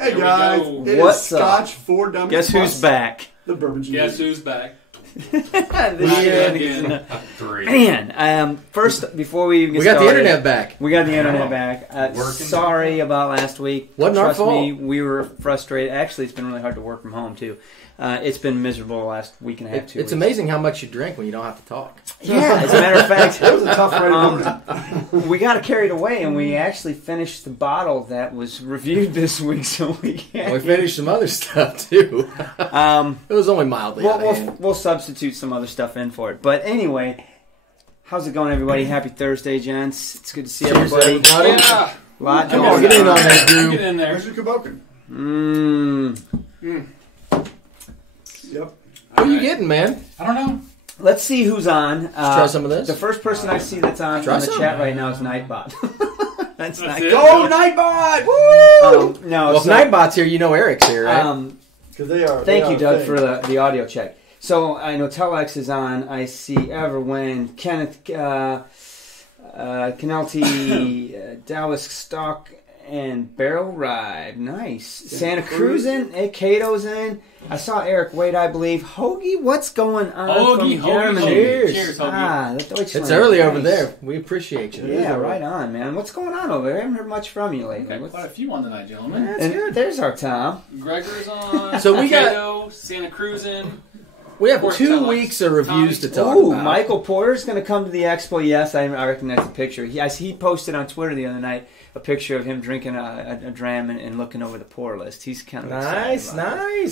Hey guys, it is Scotch for Dummies. Guess who's back? The Bourbon Genius. Guess who's back? Man, first, before we even get started, we got the internet back. We got the internet back. Sorry about last week. Wasn't our Trust fault. me, we were frustrated. Actually, it's been really hard to work from home, too. It's been miserable the last week and a half, 2 weeks. It's amazing how much you drink when you don't have to talk. Yeah, as a matter of fact, it was a tough morning. We got carried away, and we actually finished the bottle that was reviewed this week. So we finished some other stuff too. It was only mildly. We'll substitute some other stuff in for it. But anyway, how's it going, everybody? Happy Thursday, gents. It's good to see everybody. Yeah. Come on, get in on that, Drew. Get in there. Where's your Kabokin? Yep. What are you getting, man? I don't know. Let's see who's on. Let's try some of this. The first person I see that's on the chat right now is Nightbot. That's nice. Go, Nightbot! Woo! No, well, if Nightbot's here, you know Eric's here, right? Because they are. Thank you, Doug, for the audio check. So I know Telex is on. I see Everwin, Kenneth, Canelty, Dallas Stock, and Barrel Ride. Nice. Santa Cruz in. Hey, Cato's in. I saw Eric Wade, I believe. Hoagie, what's going on from Germany? Cheers, Hoagie. It's early over there. We appreciate you. Yeah, right on, man. What's going on over there? I haven't heard much from you lately. Got quite a few on tonight, gentlemen. That's good. There's our Tom. Gregor's on. So we got Santa Cruz in. We have 2 weeks of reviews to talk about. Michael Porter's going to come to the Expo. Yes, I recognize the picture. He posted on Twitter the other night a picture of him drinking a dram and looking over the pour list. He's kind of nice.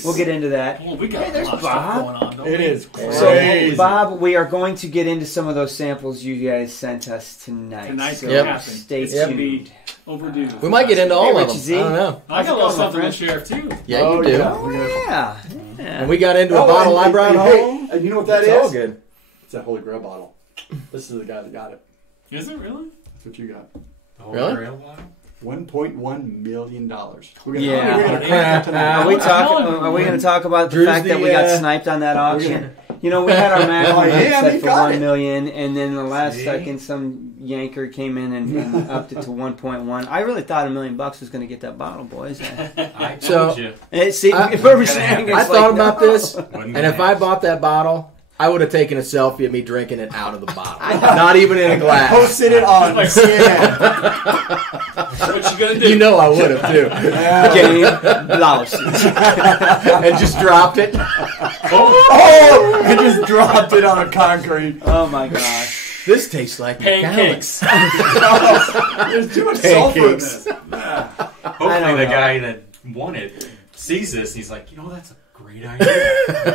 We'll get into that. Oh, we got there's a lot Bob. of stuff going on, don't It we? is crazy. So, Bob, we are going to get into some of those samples you guys sent us tonight. Tonight's so going to happen. Stay It's going to tuned. be overdue. We might get into all of them. Z. I don't know. I got a little something to share, too. Yeah, you do. Oh, yeah. And we got into a bottle I brought home. And you know what that is? It's all good. It's that Holy Grail bottle. This is the guy that got it. Is it really? That's what you got. The whole Really? Grail bottle? $1.1 million. Yeah. Are we going to talk about the fact that we got sniped on that auction? You know, we had our MacPhail set for $1 million, and then the last second, some yanker came in and upped it to 1.1. I really thought $1 million was going to get that bottle, boys. I told you. I thought about this, and if I bought that bottle, I would have taken a selfie of me drinking it out of the bottle. Not even in a glass. Posted it on CNN. What you gonna do? You know I would have, too. Game blouses. And just dropped it. And just dropped it on a concrete. Oh, my gosh. This tastes like pancakes. There's too much sulfur in this. Hopefully the guy that won it sees this. He's like, you know, that's a great idea.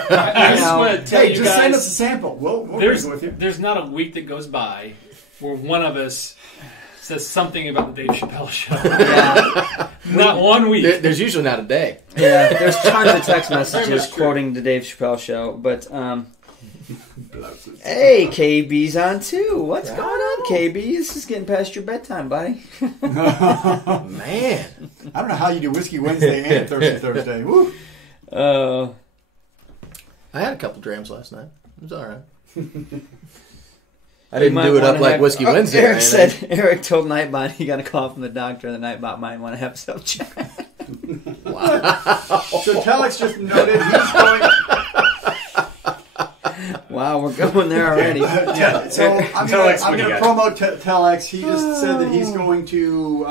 I just want to tell you just guys, send us a sample. We'll with you. There's not a week that goes by where one of us says something about the Dave Chappelle show. Yeah. Not 1 week. There's usually not a day. Yeah, there's tons of text messages quoting the Dave Chappelle show, but hey, KB's on too. What's going on, KB? This is getting past your bedtime, buddy. Man, I don't know how you do Whiskey Wednesday and Thirsty Thursday. Woo. I had a couple drams last night. It was all right. I didn't do it up like Whiskey Wednesday. Eric told Nightbot he got a call from the doctor. The Nightbot might want to have some chat. Wow. So Telex just noted he's going. Wow, we're going there already. Yeah. So I'm going to promote Telex. He just said that he's going to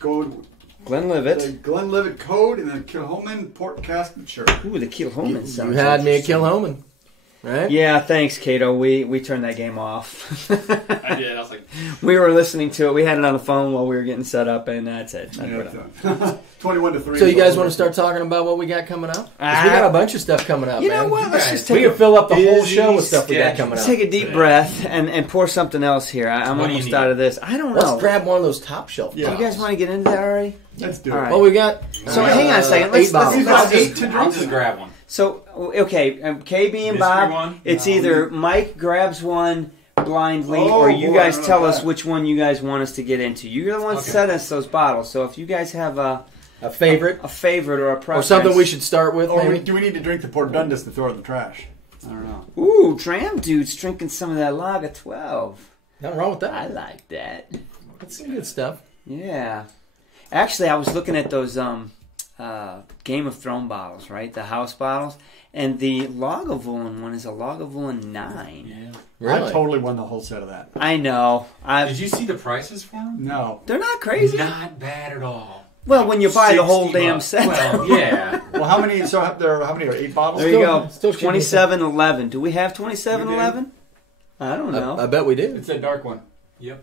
go Glenlivet. The Glenlivet Code and the Kilhoman Port Cask Mature. Ooh, the Kilhoman sounds. You had me at Kilhoman, right? Yeah, thanks, Cato. We turned that game off. I did. I was like, we were listening to it. We had it on the phone while we were getting set up, and that's it. 21-3. So you guys want to start talking about what we got coming up? 'Cause we got a bunch of stuff coming up. You know man. what? Let's just We take could fill up the whole show with stuff we got coming let's up. take a deep breath and pour something else here. I'm What do you almost need? out of this. I don't know. Let's grab one of those top shelf. Yeah. Do you guys want to get into that already? Let's do it. All right. Well, we got. So hang on a second. Let's, 8 bottles. We've got 8 to I'll drink. just grab one. So okay, KB and Mystery Bob. one? It's No. either Mike grabs one blindly, Oh, or you boy, I guys don't tell know us that. which one you guys want us to get into. You're the ones Okay. that sent us those bottles. So if you guys have a favorite favorite or a or preference, something we should start with. Or Maybe. do we need to drink the Port Dundas to throw it in the trash? I don't know. Ooh, Tram Dude's drinking some of that Lager 12. Nothing wrong with I that. like that. That's some good stuff. Yeah. Actually, I was looking at those Game of Thrones bottles, right? The house bottles. And the Lagavulin one is a Lagavulin 9. Yeah. Really? I totally won the whole set of that. I know. Did you see the prices for them? No. They're not crazy. Not bad at all. Well, when you buy the whole 60 damn bucks. set. Well, yeah. Well, how many? So how many are 8 bottles? There you go. Still cheap. 2711. Do we have 2711? I don't know. I bet we do. It's a dark one. Yep.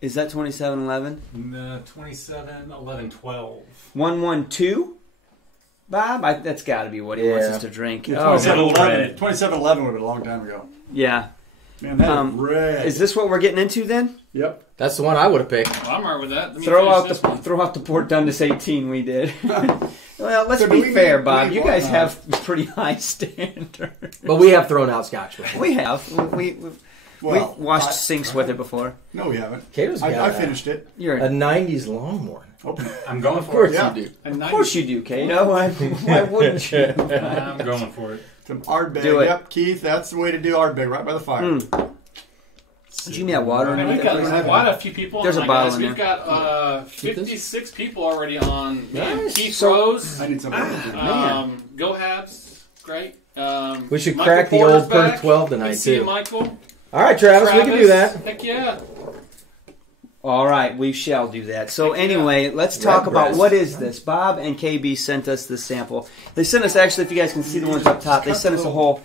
Is that 2711? 27, 11, 12. 112? Bob? That's got to be what he wants us to drink. Yeah, Oh, 2711 2711 would have been a long time ago. yeah. Man, that is red. Is this what we're getting into then? Yep. That's the one I would have picked. well, I'm alright with that. Let me Throw finish out this one. the Port Dundas 18 we did. Well, let's So do be we fair, need- Bob. we You want, guys have pretty high standards. But we have thrown out Scotch with it. We have. We've washed sinks with it before. No, we haven't. Cato's got I finished it. You're a 90s Longhorn. I'm going Of for course it. Yeah. you do. And Of course you do, Cato. Why wouldn't you? I'm going for it. Some Ardbeg. Do it. Yep, Keith, that's the way to do Ardbeg, right by the fire. Did you give me that water? And we've got quite a few people. There's a on bottle guys. in We've got 56 people already on. Man, Nice. Keith So- Rose, I need some. Man. Go Habs, great. We should Michael crack the Porter's old Perk back. 12 Good tonight, to see you, too. Michael. All right, Travis, we can do that. Heck yeah. All right, we shall do that. So anyway, let's talk Red about breast. what is this. Bob and KB sent us this sample. They sent us, actually, if you guys can see the ones up top, they sent us a whole...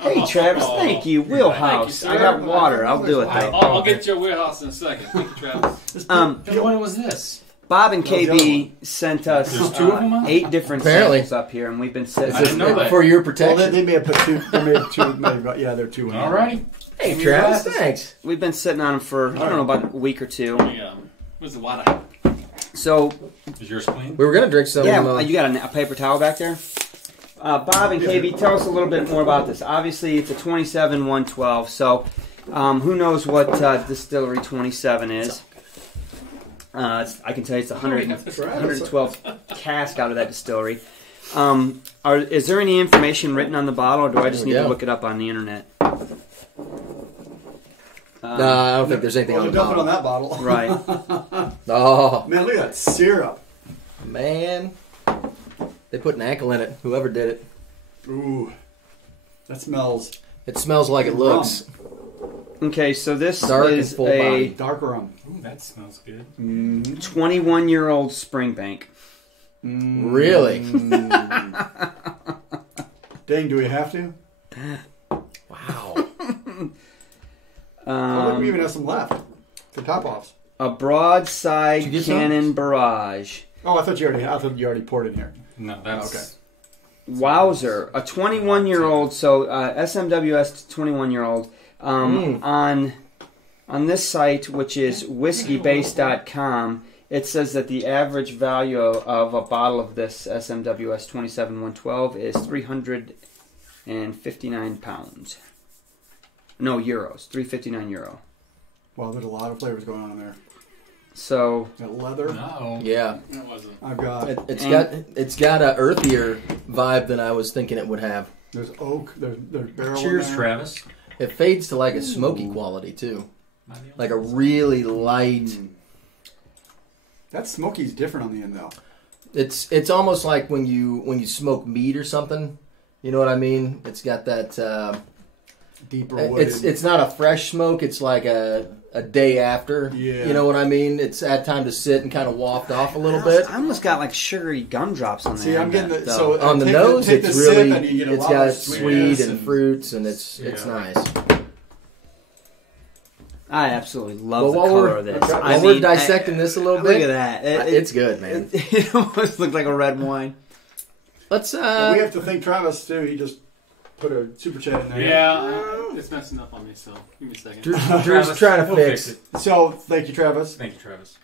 Hey, Travis, thank you. Wheelhouse. Thank I you, got sir. water. I'll do it, though. I'll get your warehouse in a second. Thank you, Travis. What was this? Bob and KB sent us There's 2 of them on? 8 different Apparently. samples up here, and we've been sitting... I didn't know that. For your Well, protection. they may have put 2. They may have 2. Maybe, yeah, they're 2. All righty. Hey, Travis, thanks. We've been sitting on them for, I don't know, about a week or two. Where's the water? So, Is yours clean? We were going to drink some. yeah, you got a paper towel back there? Bob and KB, tell us a little bit more about this. Obviously, it's a 27-112, so who knows what Distillery 27 is. I can tell you it's 112 cask out of that distillery. Is there any information written on the bottle, or do I just need to look it up on the internet? No, I don't think there's anything Well, on there's the nothing bottle. on that bottle. Right. Oh, Man, look at that syrup. man. They put an ankle in it, whoever did it. Ooh. That smells It smells like it looks. Okay, so this Dark and is full a body. dark rum. Ooh, that smells good. 21-year-old Springbank. Really? Dang, do we have to? Wow. Oh, look, we even have some left for top offs. A broadside Did you get some? cannon barrage. Oh, I thought you already poured in here. No, that's Okay. Wowzer. A 21-year-old, so SMWS 21-year-old, on this site, which is whiskybase.com, it says that the average value of a bottle of this SMWS 27-112 is 359 pounds. No, euros. 359 euro. Wow, there's a lot of flavors going on in there. So, That leather. No. Yeah. It wasn't. I've got. It's got a earthier vibe than I was thinking it would have. There's oak. There's barrel. Cheers, in there. Travis. It fades to like a smoky quality too. Like a really light. That smoky's different on the end though. It's almost like when you smoke meat or something. You know what I mean? It's got that. Deeper wooded. It's not a fresh smoke. It's like a a day after. Yeah. You know what I mean? It's had time to sit and kind of waft off a little bit. I almost got like sugary gumdrops on the See, I'm getting end. so On the take nose, take it's the sip really, and you get a it's lot got of sweet sweetness and fruits, and it's nice. I absolutely love Well, the while color we're- of this. While we're dissecting this a little Look bit, at that. it's good, man. It almost looked like a red wine. Let's we have to thank Travis too. He just put a super chat in there. Yeah, it's messing up on me, so give me a second. Drew's trying to He'll fix it. So thank you, Travis. Thank you, Travis.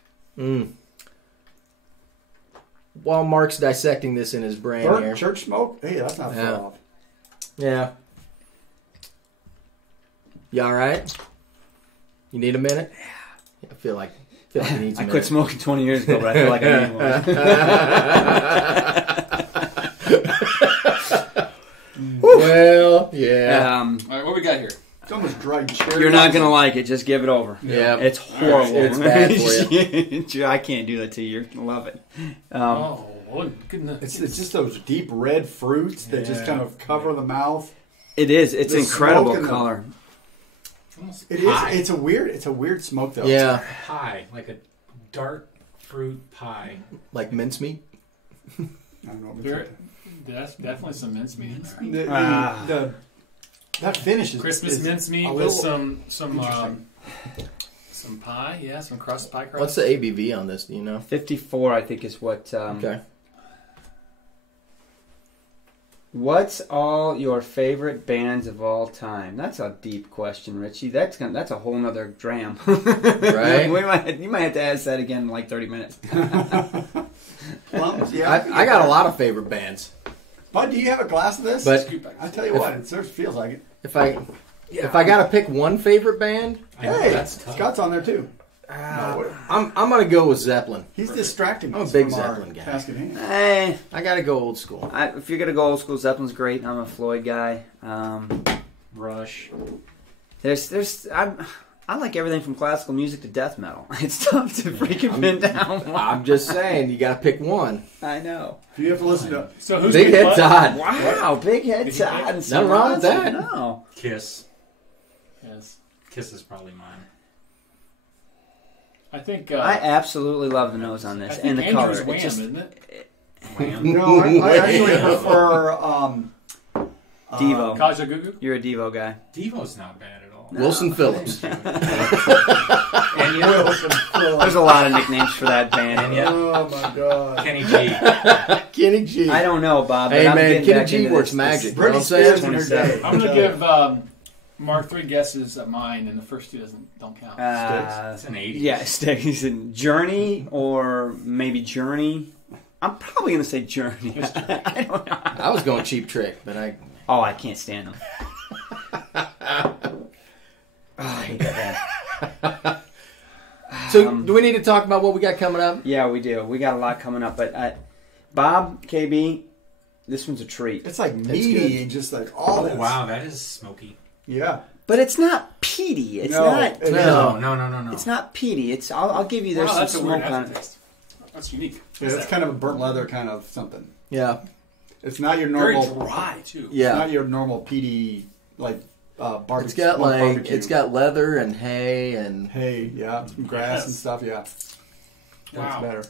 While Mark's dissecting this in his brain Burnt here. church smoke. Hey, that's not far off. Yeah. You all right? You need a minute? Yeah. I feel like he needs a minute. I quit smoking 20 years ago, but I feel like I need one. Well, yeah. All right, what we got here? It's almost dried cherry. You're not gonna like it. Just give it over. Yeah. It's horrible. It's bad for you. I can't do that to you. You're gonna love it. Oh, goodness. It's just those deep red fruits that just kind of cover the mouth. It is. It's The incredible smoke and color. It is. It's a weird smoke though. Yeah. Pie, like a dark fruit pie. Like mincemeat? I don't know. That's definitely some mincemeat in there. That finish is Christmas mincemeat a with little some pie, yeah, some crust, pie crust. What's the ABV on this? Do you know? 54, I think, is what. Okay. What's all your favorite bands of all time? That's a deep question, Richie. That's a whole nother dram. Right? You might have to ask that again in like 30 minutes. plums. Yeah, I got a lot of favorite bands. Bud, do you have a glass of this? But I tell you what, it sort of feels like it. if I got to pick one favorite band, Hey, that's tough. Scott's on there too. I'm going to go with Zeppelin. He's distracting I'm a us big from our Zeppelin guy. task at hand. I got to go old school. If you're gonna go old school, Zeppelin's great. I'm a Floyd guy. Rush. I like everything from classical music to death metal. It's tough to freaking pin down one. I'm just saying, you got to pick one. I know. If you have to listen to, So who's Big picked Head what? Todd. Wow, Big Head Todd. And Nothing wrong with that. No. Kiss. Yes. Kiss is probably mine. I think I absolutely love the nose on I this think and the Andrew's color. Wham, It just isn't it? Wham. no, I actually prefer. Devo. Kaja Gugu? You're a Devo guy. Devo's not bad at all. Wilson Phillips. And there's a lot of nicknames for that band. Yeah. Oh my god. Kenny G. Kenny G. I don't know, Bob. But Hey, I'm man, getting Kenny back G into works this. magic. Britney You know Spears what in I'm her saying? day. I'm going to give Mark 3 guesses at mine, and the first two don't count. It's an 80s. Yeah, Sticks and Journey or maybe Journey. I'm probably going to say Journey. I don't know. I was going Cheap Trick, but I can't stand them. I hate that band. So, do we need to talk about what we got coming up? Yeah, we do. We got a lot coming up. But Bob, KB, this one's a treat. It's like good. meaty and just like all Oh, this. wow, that is smoky. Yeah. But it's not peaty. It's No, not. it No. It's not peaty. It's. I'll give you. There's Wow, some that's a weird smoke on it. aftertaste. That's unique. Yeah, it's kind of a burnt leather kind of something. Yeah. It's not your Very normal. dry, too. It's Yeah. not your normal peaty like barbecue. It's got barbecue. it's got leather and hay and hay, yeah, some grass and Yes. stuff. Yeah, that's Wow. better.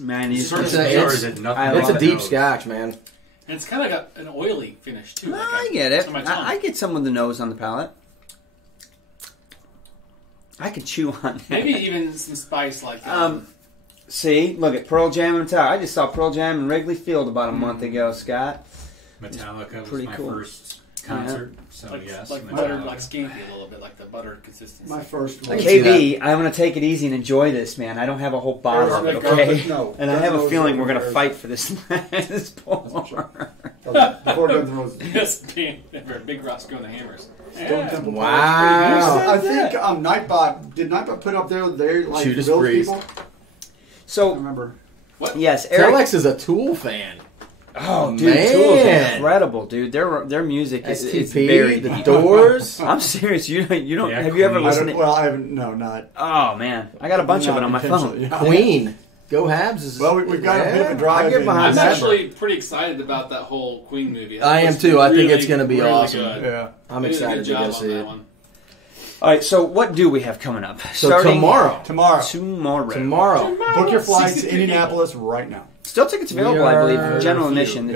Man, you Sort of It's a- similar, it's- is it nothing I it's on a the deep nose? Scotch, man. And it's kind of got an oily finish, too. Like I get it. on my tongue. I get some of the nose on the palate. I could chew on that. Maybe even some spice like See, look at Pearl Jam and Tower. I just saw Pearl Jam in Wrigley Field about a month ago, Scott. Metallica was Pretty my cool. first concert, so like, yes. like Metallica. buttered, like skanky a little bit, like the butter consistency. My first I one. can see KB, I'm going to take it easy and enjoy this, man. I don't have a whole bottle of it, okay? No, And I have a Guns N' feeling we're Roses going to fight for this this pour. before Guns N' Roses. Yes, Big Roscoe and the Hammers. Stone Temple Wow. Pilots. I think Nightbot did Nightbot put up there like Judas Village Priest. people. I So, remember. yes, Eric. Telex is a Tool fan. Oh, dude, man. Tool's incredible, dude. Their music is it's very STP, the deep. Doors. I'm serious. You don't. Yeah, have you ever Queen. listened? To, Well, I haven't. No, not. oh man, I got a bunch of it on my phone. intentionally, yeah. Queen. Go Habs is. Well, we've got a bit of a drive I get in- behind I'm that. actually pretty excited about that whole Queen movie. I am It's too. I think really, it's gonna be really awesome. good. Yeah. I'm They did a excited good to job go on see that it. one. All right, so what do we have coming up? So Starting tomorrow. Book your flights to Indianapolis right now. Still tickets available, I believe. General admission.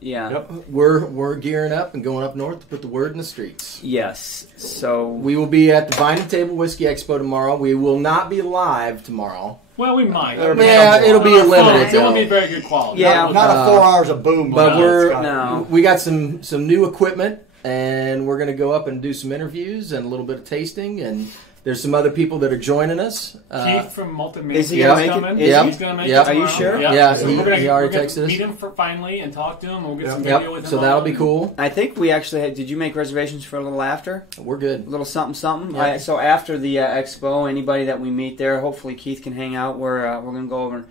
Yep. We're gearing up and going up north to put the word in the streets. Yes. So we will be at the Dining Table Whiskey Expo tomorrow. We will not be live tomorrow. Well, we might. Yeah, it'll be a limited. It won't be very good quality. Yeah, not a 4 hours of boom. But we got some new equipment, and we're going to go up and do some interviews and a little bit of tasting, and there's some other people that are joining us. Keith from Multimedia is he going to make it? He's going to make it. Are you sure? Yeah, so he already texted us. Meet him finally and talk to him. We'll get some video with him. So that'll be cool. I think we actually had. Did you make reservations for a little after? We're good. A little something. Yeah. So after the expo, anybody that we meet there, hopefully Keith can hang out. We're going to go over,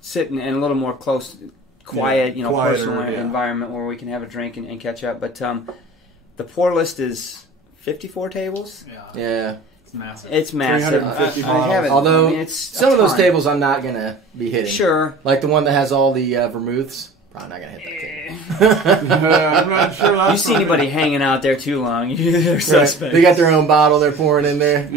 sit in a little more close, quiet, personal environment where we can have a drink and catch up. But the pour list is 54 tables. Yeah. Massive. It's massive. I haven't. Although it's some of those tables I'm not going to be hitting. Sure. Like the one that has all the vermouths. Probably not going to hit that table. I'm not sure. You see anybody hanging out there too long, they're suspect. They got their own bottle they're pouring in there.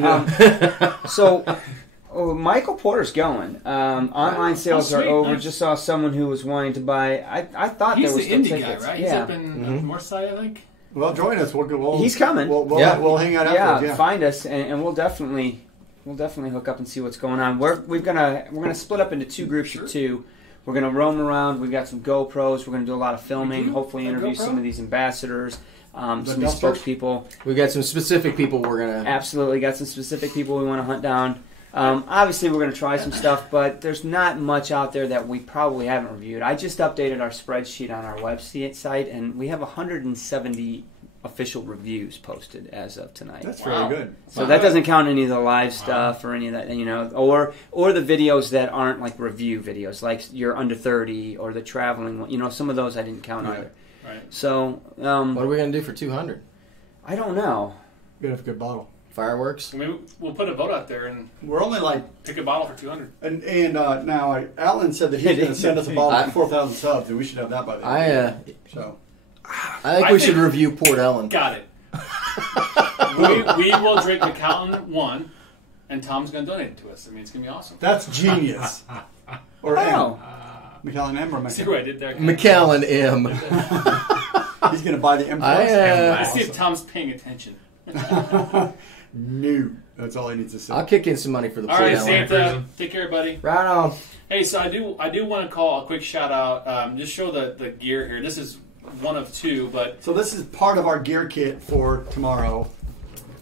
Michael Porter's going. Online sales are over. Nice. Just saw someone who was wanting to buy. I thought he's there was the indie tickets. Guy, right? He's up in the north side, I think. Well, join us. He's coming. We'll hang out afterwards. Find us, and we'll definitely hook up and see what's going on. We're gonna split up into two groups of two. We're gonna roam around. We've got some GoPros. We're gonna do a lot of filming. Hopefully, interview some of these ambassadors, some of these spokespeople. We got some specific people we're gonna absolutely got some specific people we want to hunt down. Obviously, we're going to try some stuff, but there's not much out there that we probably haven't reviewed. I just updated our spreadsheet on our website, and we have 170 official reviews posted as of tonight. That's really good. So that doesn't count any of the live stuff or any of that, or the videos that aren't like review videos, like you're under 30 or the traveling one. Some of those I didn't count either. Right. So what are we going to do for 200? I don't know. Good, have a good bottle. Fireworks. Maybe we'll put a vote out there and we're only pick a bottle for 200. And now Alan said that he's going to send us a bottle for 4,000 subs, and we should have that by the end. I think we should review Port Ellen. Got it. we will drink Macallan 1, and Tom's going to donate it to us. I mean, it's going to be awesome. That's genius. Or M. Macallan M or Macallan? See what I did there? Macallan M. He's going to buy the M+. Let's see if Tom's paying attention. No. That's all he needs to say. I'll kick in some money for the All right, Santa. Take care, buddy. Right on. Hey, so I do want to call a quick shout out. Just show the gear here. This is one of two, but so this is part of our gear kit for tomorrow.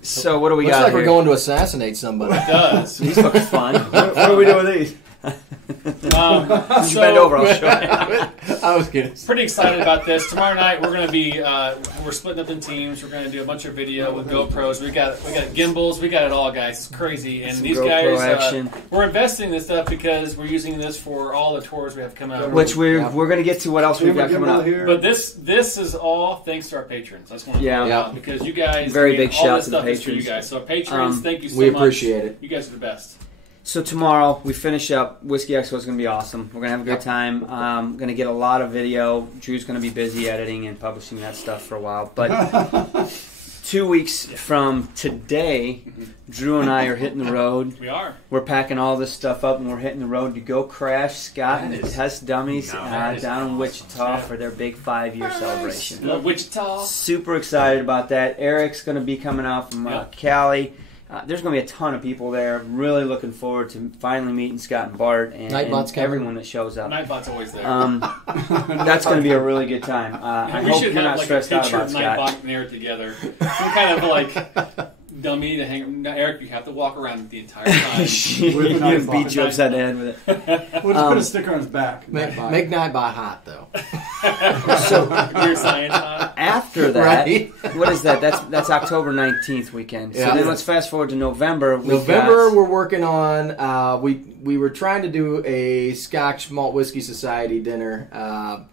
So what do we Looks got like here? We're going to assassinate somebody. It does. These look fun. What are we doing with these? Bend over, I'll show you. I was kidding. Pretty excited about this. Tomorrow night we're going to be we're splitting up in teams. We're going to do a bunch of video with GoPros. We got gimbals. We got it all, guys. It's crazy. And these guys, we're investing in this stuff because we're using this for all the tours we have coming out. Which we're going to get to what else we've got coming up. But this is all thanks to our patrons. That's one because you guys very big shout to the patrons. For you guys. So patrons, thank you so much. We appreciate it. You guys are the best. So tomorrow we finish up. Whiskey Expo is going to be awesome. We're going to have a good time. Going to get a lot of video. Drew's going to be busy editing and publishing that stuff for a while. But 2 weeks from today, Drew and I are hitting the road. We are. We're packing all this stuff up and we're hitting the road to go crash Scott and test Dummies down in Wichita for their big 5-year celebration. Love Wichita. Super excited about that. Eric's going to be coming out from Cali. There's going to be a ton of people there. Really looking forward to finally meeting Scott and Bart and everyone that shows up. Nightbot's always there. That's going to be a really good time. I hope you're not stressed out about Scott. Nightbot and Eric together. Some kind of like dummy to hang. Now, Eric, you have to walk around the entire time. You beat you upside the head with it. We'll just put a sticker on his back. Make Nightbot hot though. So weird science hot. After that, what is that? That's October 19th weekend. So then let's fast forward to November. We're working on. We were trying to do a Scotch Malt Whiskey Society dinner.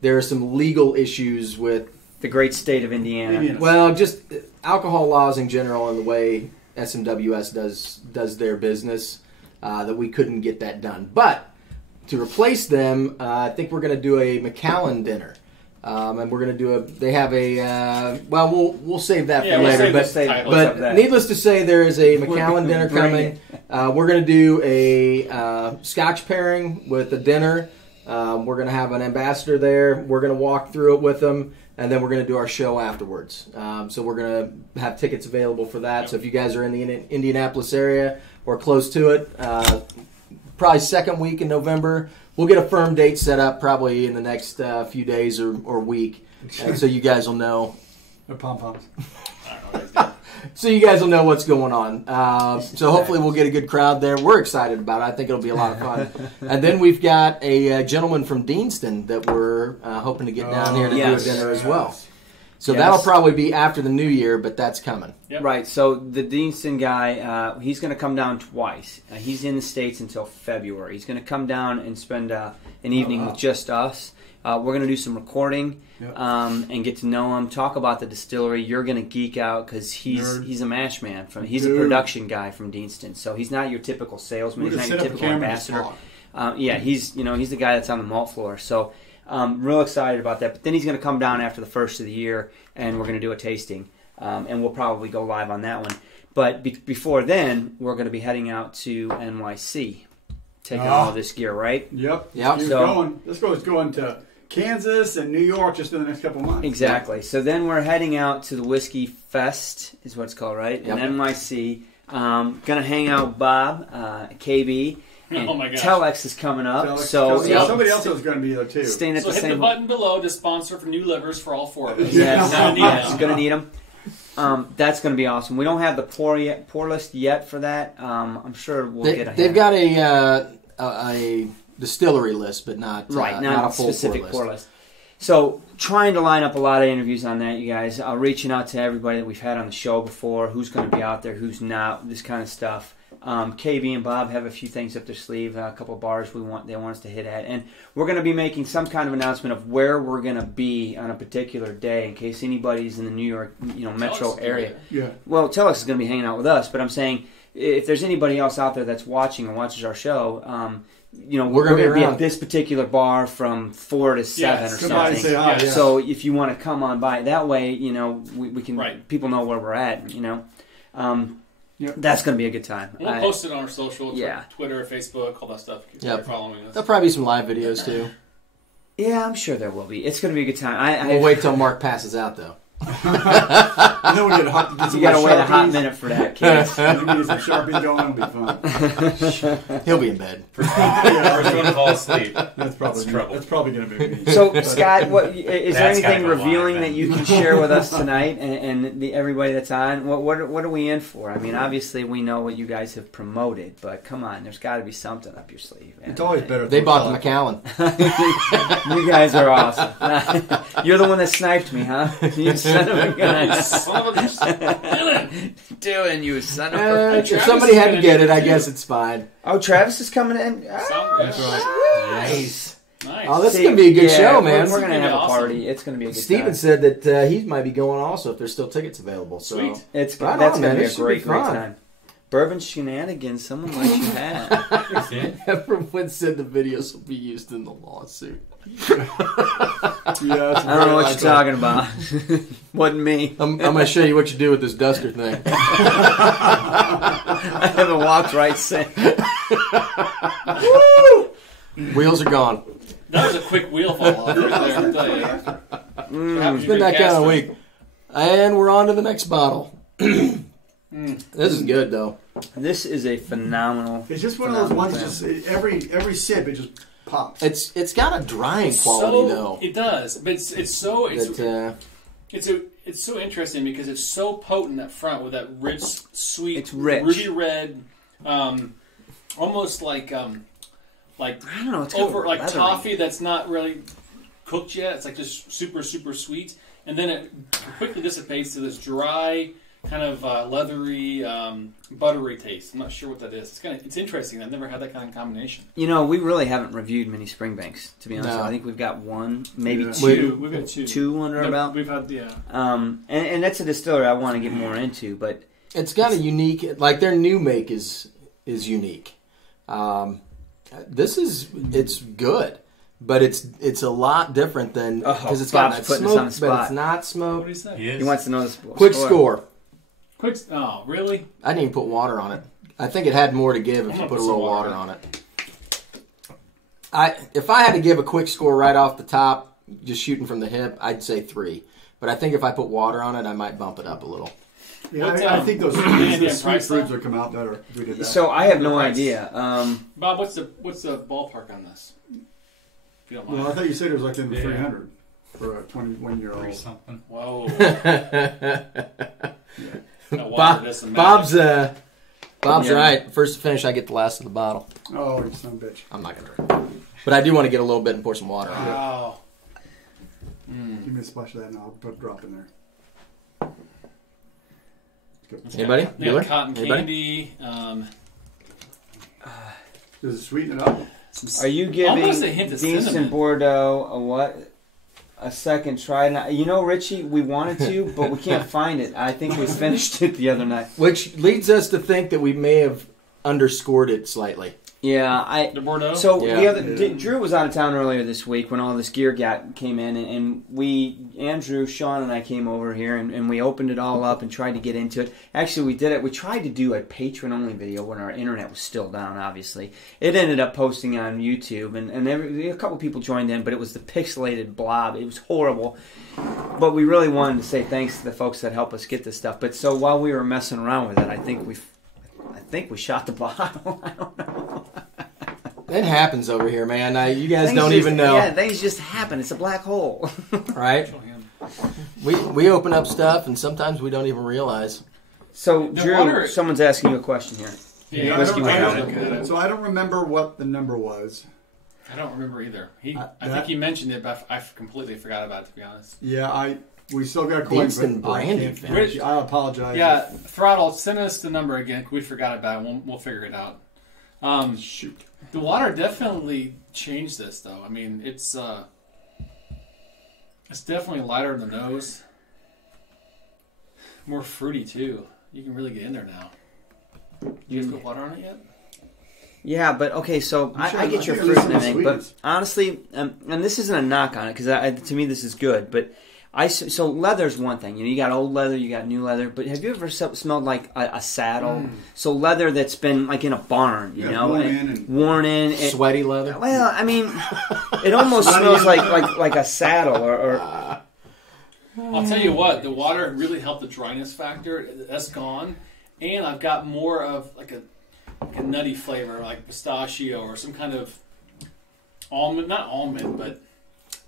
There are some legal issues with the great state of Indiana. Well, just alcohol laws in general and the way SMWS does their business, that we couldn't get that done. But to replace them, I think we're going to do a Macallan dinner. And we're going to do they have a, well, we'll save that for later. But needless to say, there is a McAllen dinner coming. We're going to do a Scotch pairing with a dinner. We're going to have an ambassador there. We're going to walk through it with them. And then we're going to do our show afterwards. So we're going to have tickets available for that. So if you guys are in the Indianapolis area or close to it, probably second week in November, we'll get a firm date set up probably in the next few days or week. And so you guys will know. The pom-poms. So you guys will know what's going on. So hopefully we'll get a good crowd there. We're excited about it. I think it'll be a lot of fun. And then we've got a gentleman from Deanston that we're hoping to get down here to do a dinner as well. So that'll probably be after the new year, but that's coming. Yep. Right. So the Deanston guy, he's going to come down twice. He's in the States until February. He's going to come down and spend an evening with just us. We're going to do some recording and get to know him, talk about the distillery. You're going to geek out because he's a mash man. He's a production guy from Deanston. So he's not your typical salesman. He's not your typical ambassador. He's the guy that's on the malt floor. So real excited about that. But then he's going to come down after the first of the year, and we're going to do a tasting. And we'll probably go live on that one. But before then, we're going to be heading out to NYC, taking all this gear, right? Yep. This goes going to Kansas and New York just in the next couple months. Exactly. So then we're heading out to the Whiskey Fest, is what it's called, right? In NYC. Gonna hang out with Bob, KB. And oh my gosh. Telex is coming up. Telex, so somebody else is going to be there too. Staying at so the hit same the button below to sponsor for new livers for all four of us. He's going to need them. That's going to be awesome. We don't have the pour list yet for that. I'm sure we'll get a. They've got a distillery list, but not not a full specific pour list. So trying to line up a lot of interviews on that, you guys. Reaching out to everybody that we've had on the show before, who's going to be out there, who's not, this kind of stuff. KB and Bob have a few things up their sleeve, a couple of bars they want us to hit at, and we're going to be making some kind of announcement of where we're going to be on a particular day in case anybody's in the New York, metro area. Yeah. Well, Telex is going to be hanging out with us, but I'm saying if there's anybody else out there that's watching or watches our show, we're going to be at this particular bar from 4 to 7 or something. Say hi, So if you want to come on by, that way, we can people know where we're at. That's going to be a good time. We'll post it on our social, Twitter, Facebook, all that stuff. You're following us. There'll probably be some live videos too. Yeah, I'm sure there will be. It's going to be a good time. We'll wait till Mark passes out though. And then we get you got to wait a hot minute for that, kids. We get some Sharpies going. It'll be fun. He'll be in bed. First one to fall asleep. That's probably going to be me. So, Scott, is there anything revealing that you can share with us tonight and everybody that's on? What are we in for? I mean, obviously we know what you guys have promoted, but come on, there's got to be something up your sleeve. Man. It's always better. They bought the McAllen. You guys are awesome. You're the one that sniped me, huh? You son of a gun. Son of a Dylan, you son of a... If somebody had to get it, I guess it's fine. Oh, Travis is coming in. That's right. Nice. Oh, this is going to be a good show, man. We're going to have a party. It's going to be a good Steven time. said that he might be going also if there's still tickets available. So. Sweet. That's going to be a great time. Bourbon shenanigans, someone like you had. Everyone said the videos will be used in the lawsuit. I don't know what you're talking about. Wasn't me. I'm going to show you what you do with this duster thing. I haven't walked right since. Wheels are gone. That was a quick wheel fall off right there, I'll tell you. It's been that kind of week. And we're on to the next bottle. This is good, though. This is a phenomenal... It's just one of those ones, just every sip, it just pops. It's got a drying quality, though. It does, but it's so interesting because it's so potent up front with that rich, sweet, ruby red, almost like I don't know, it's over like leathery. Toffee that's not really cooked yet. It's like just super, super sweet, and then it quickly dissipates to this dry, kind of leathery, buttery taste. I'm not sure what that is. It's interesting. I've never had that kind of combination. We really haven't reviewed many Springbanks, to be honest. No. I think we've got one, maybe two. We've got two under our belt. We've had and that's a distillery I want to get more into, but it's got a unique, like their new make is unique. It's good. but it's a lot different than because it's got that smoke, but it's not smoke. What did he say? He wants to know the score. Quick score. Oh, really? I didn't even put water on it. I think it had more to give if you put a little water on it. If I had to give a quick score right off the top, just shooting from the hip, I'd say 3. But I think if I put water on it, I might bump it up a little. Yeah, I think those sweet fruits would come out better if we did that. So I have no idea. Bob, what's the ballpark on this? If you don't mind. Well, I thought you said it was like in the 300 for a 21-year-old. Or something. Whoa. Bob's right. First to finish, I get the last of the bottle. Oh, you son of a bitch. I'm not going to drink. But I do want to get a little bit and pour some water on it. Wow. Give me a splash of that and I'll put a drop in there. Anybody? Yeah, cotton candy. Does it sweeten it up? Are you giving Deanston Bordeaux a second try? Now, you know, Richie, we wanted to, but we can't find it. I think we finished it the other night. Which leads us to think that we may have underscored it slightly. Yeah, the Bordeaux. So Drew was out of town earlier this week when all this gear came in, and Andrew, Sean, and I came over here and we opened it all up and tried to get into it. Actually, we did it. We tried to do a patron-only video when our internet was still down. Obviously, it ended up posting on YouTube, and a couple people joined in, but it was the pixelated blob. It was horrible. But we really wanted to say thanks to the folks that helped us get this stuff. But so while we were messing around with it, I think we shot the bottle. I don't know. It happens over here, man. You guys don't even know. Yeah, things just happen. It's a black hole. Right? We open up stuff, and sometimes we don't even realize. So, Drew, someone's asking you a question here. Yeah, so I don't remember what the number was. I don't remember either. I think he mentioned it, but I completely forgot about it, to be honest. Yeah, we still got coins. Deanston brandy. I apologize. Yeah, Throttle, send us the number again. We forgot about it. We'll figure it out. Shoot. The water definitely changed this, though. I mean, it's definitely lighter in the nose. More fruity, too. You can really get in there now. You guys put water on it yet? Yeah, but okay, so I get your fruit and everything, but honestly, and this isn't a knock on it, because to me this is good, but so leather's one thing. You got old leather, you got new leather, but have you ever smelled like a saddle? So leather that's been like in a barn, worn in, sweaty leather. Well, I mean, it almost smells like a saddle or I'll tell you what, the water really helped the dryness factor. That's gone, and I've got more of like a nutty flavor, like pistachio or some kind of almond, not almond, but.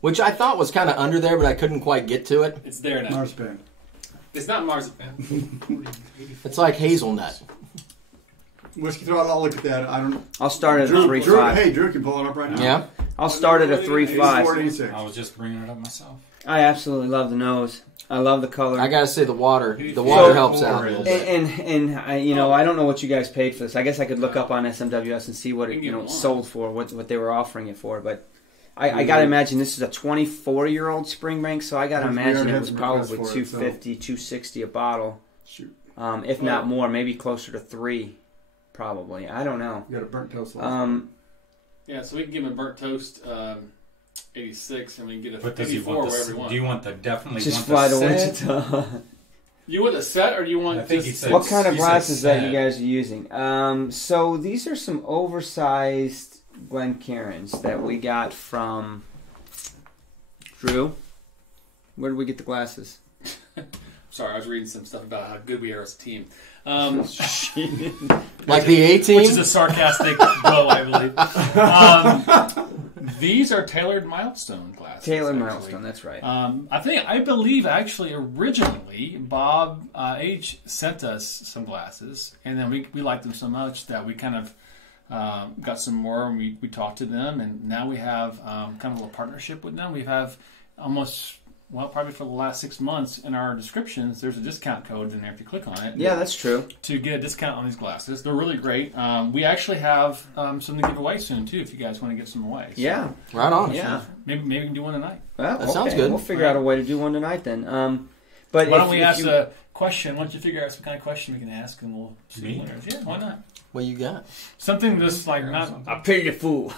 Which I thought was kind of under there, but I couldn't quite get to it. It's there now. Marzipan. It's not marzipan. It's like hazelnut. Whiskey Throttle, I'll look at that. I'll start at a 3.5. Hey, Drew can pull it up right now. Yeah. I'll start at a 3.5. I was just bringing it up myself. I absolutely love the nose. I love the color. I gotta say the water helps out a little bit. And I don't know what you guys paid for this. I guess I could look up on SMWS and see what it sold for, what they were offering it for, but. I got to imagine this is a 24-year-old Springbank, so I got to imagine it was probably $250, $260 a bottle. Shoot. If not more, maybe closer to $3, probably. I don't know. You got a burnt toast. Yeah, so we can give him a burnt toast 86, and we can get a 54 wherever we want. Do you want the definitely just want fly the to set? Wichita? You want a set, or do you want what kind of glasses that you guys are using? So these are some oversized Glencairns that we got from Drew. Where did we get the glasses? Sorry, I was reading some stuff about how good we are as a team. Like the A-team? Which is a sarcastic blow, I believe. These are tailored milestone glasses. Tailored milestone, that's right. I believe actually originally Bob H sent us some glasses, and then we liked them so much that we kind of got some more, and we talked to them, and now we have kind of a little partnership with them. We have almost, probably for the last 6 months, in our descriptions, there's a discount code in there if you click on it. Yeah, that's true. To get a discount on these glasses. They're really great. We actually have some to give away soon, too, if you guys want to give some away. So yeah. Right on. Yeah. Maybe we can do one tonight. Well, that sounds good. We'll figure out a way to do one tonight then. But why don't we ask a question? Once you figure out some kind of question we can ask, and we'll see winners. Yeah, why not? What you got? Something just like not... I pay the fool.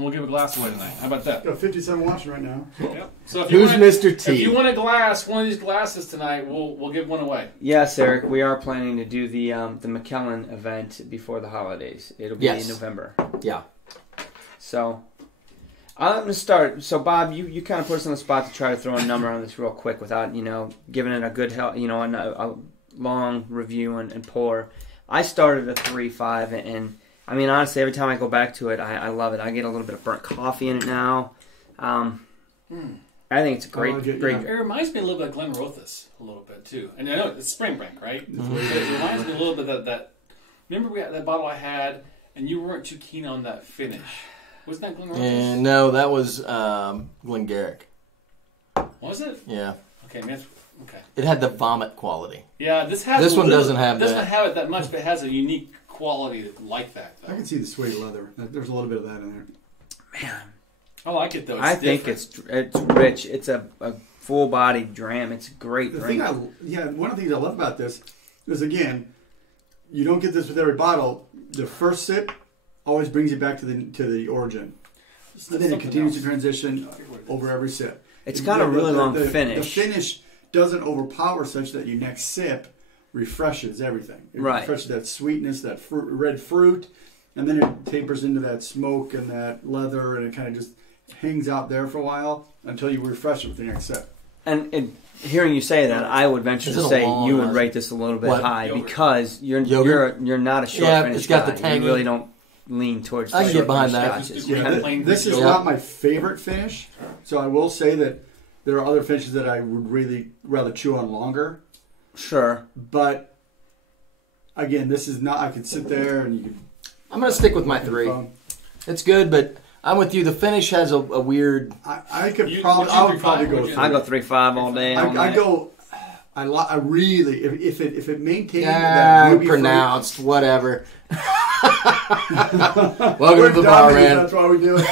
and we'll give a glass away tonight. How about that? Got 57 watching right now. Yep. So who's Mr. T? If you want a glass, one of these glasses tonight, we'll give one away. Yes, Eric. We are planning to do the McKellen event before the holidays. It'll be in November. Yeah. So I'm going to start. So Bob, you kind of put us on the spot to try to throw a number on this real quick without giving it a good a long review and pour. I started at 3.5 and I mean, honestly, every time I go back to it, I love it. I get a little bit of burnt coffee in it now. I think it's a great. It reminds me a little bit of Glenrothes, a little bit too. And I know it's Springbank, right? Mm-hmm. But it reminds me a little bit of that. Remember that bottle I had, and you weren't too keen on that finish. Wasn't that Glenrothes? No, that was Glengarrick. Was it? Yeah. Okay, man. Okay. It had the vomit quality. Yeah, this one doesn't have that. Doesn't have it that much, but it has a unique quality like that, though. I can see the suede leather. There's a little bit of that in there. Man, I like it though. I think it's rich. It's a full-bodied dram. It's a great drink. One of the things I love about this is, again, you don't get this with every bottle. The first sip always brings you back to the origin, and then it continues to transition over every sip. It's got a really long finish. The finish doesn't overpower such that your next sip refreshes everything. It refreshes that sweetness, that red fruit, and then it tapers into that smoke and that leather, and it kind of just hangs out there for a while until you refresh it with the next sip. And hearing you say that, I would venture to say you would rate this a little bit high because you're not a short finish guy. The tangy. You really don't lean towards. I can get behind that. This is not my favorite finish, so I will say that there are other finishes that I would really rather chew on longer. Sure. But, again, this is not... I could sit there and you could... I'm going to stick with my 3. It's good, but I'm with you. The finish has a weird... I would probably go 3. I go 3.5 all day. I really... If it maintains that ruby pronounced, fruit, whatever. Welcome to the bar, man. That's why we do it.